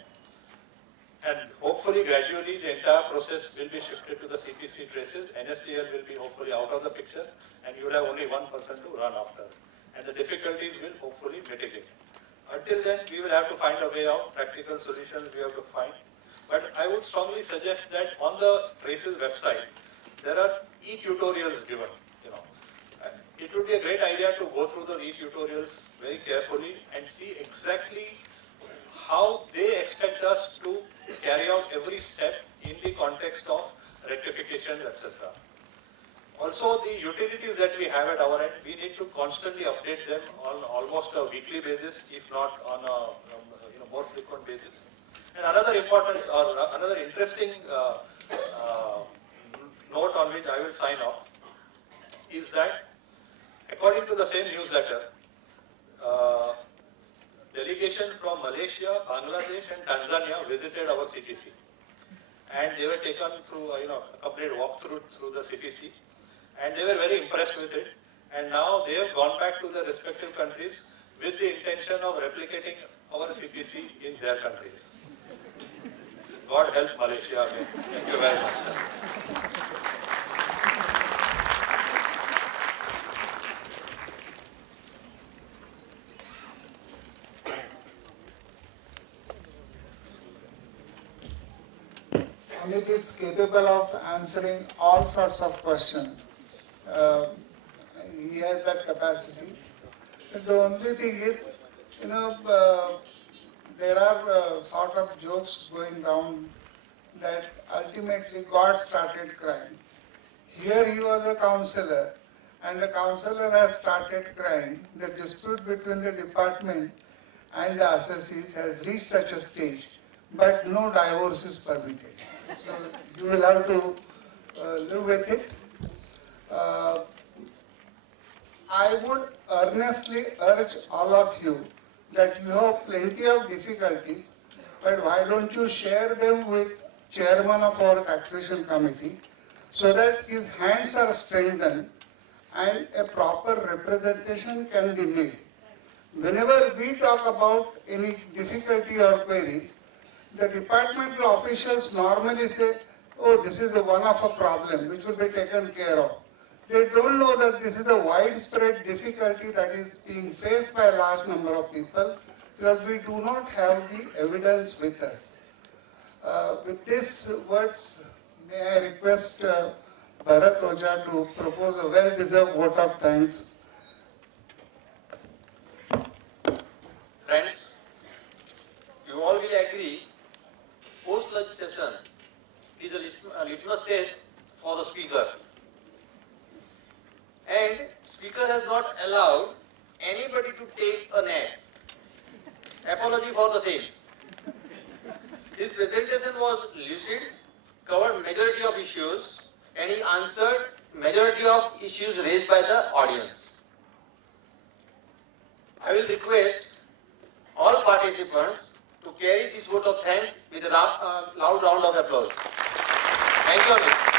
And hopefully, gradually, the entire process will be shifted to the CPC traces. NSTL will be hopefully out of the picture, and you will have only one person to run after. And the difficulties will hopefully mitigate. Until then, we will have to find a way out, practical solutions we have to find. But I would strongly suggest that on the traces website, there are e-tutorials given. It would be a great idea to go through the e-tutorials very carefully and see exactly how they expect us to carry out every step in the context of rectification, etc. Also, the utilities that we have at our end, we need to constantly update them on almost a weekly basis, if not on a more frequent basis. And another important or another interesting note on which I will sign off is that, according to the same newsletter, delegation from Malaysia, Bangladesh, and Tanzania visited our CTC, and they were taken through a complete walkthrough through the CTC. And they were very impressed with it, and now they have gone back to their respective countries with the intention of replicating our CPC in their countries. God help Malaysia again. Thank you very much. Amit is capable of answering all sorts of questions. He has that capacity. But the only thing is, there are sort of jokes going around that ultimately God started crying. Here he was a counselor, and the counselor has started crying. The dispute between the department and the assessees has reached such a stage, but no divorce is permitted. So you will have to live with it. I would earnestly urge all of you that you have plenty of difficulties, but why don't you share them with chairman of our taxation committee so that his hands are strengthened and a proper representation can be made. Whenever we talk about any difficulty or queries, the departmental officials normally say, oh, this is the one of a problem which will be taken care of. They don't know that this is a widespread difficulty that is being faced by a large number of people because we do not have the evidence with us. With these words, may I request Bharat Ojha to propose a well-deserved vote of thanks. Friends, you all will agree, post-lunch session is a litmus test for the speaker. And speaker has not allowed anybody to take a nap. Apology for the same. His presentation was lucid, covered majority of issues, and he answered majority of issues raised by the audience. I will request all participants to carry this vote of thanks with a loud round of applause. Thank you, Amit.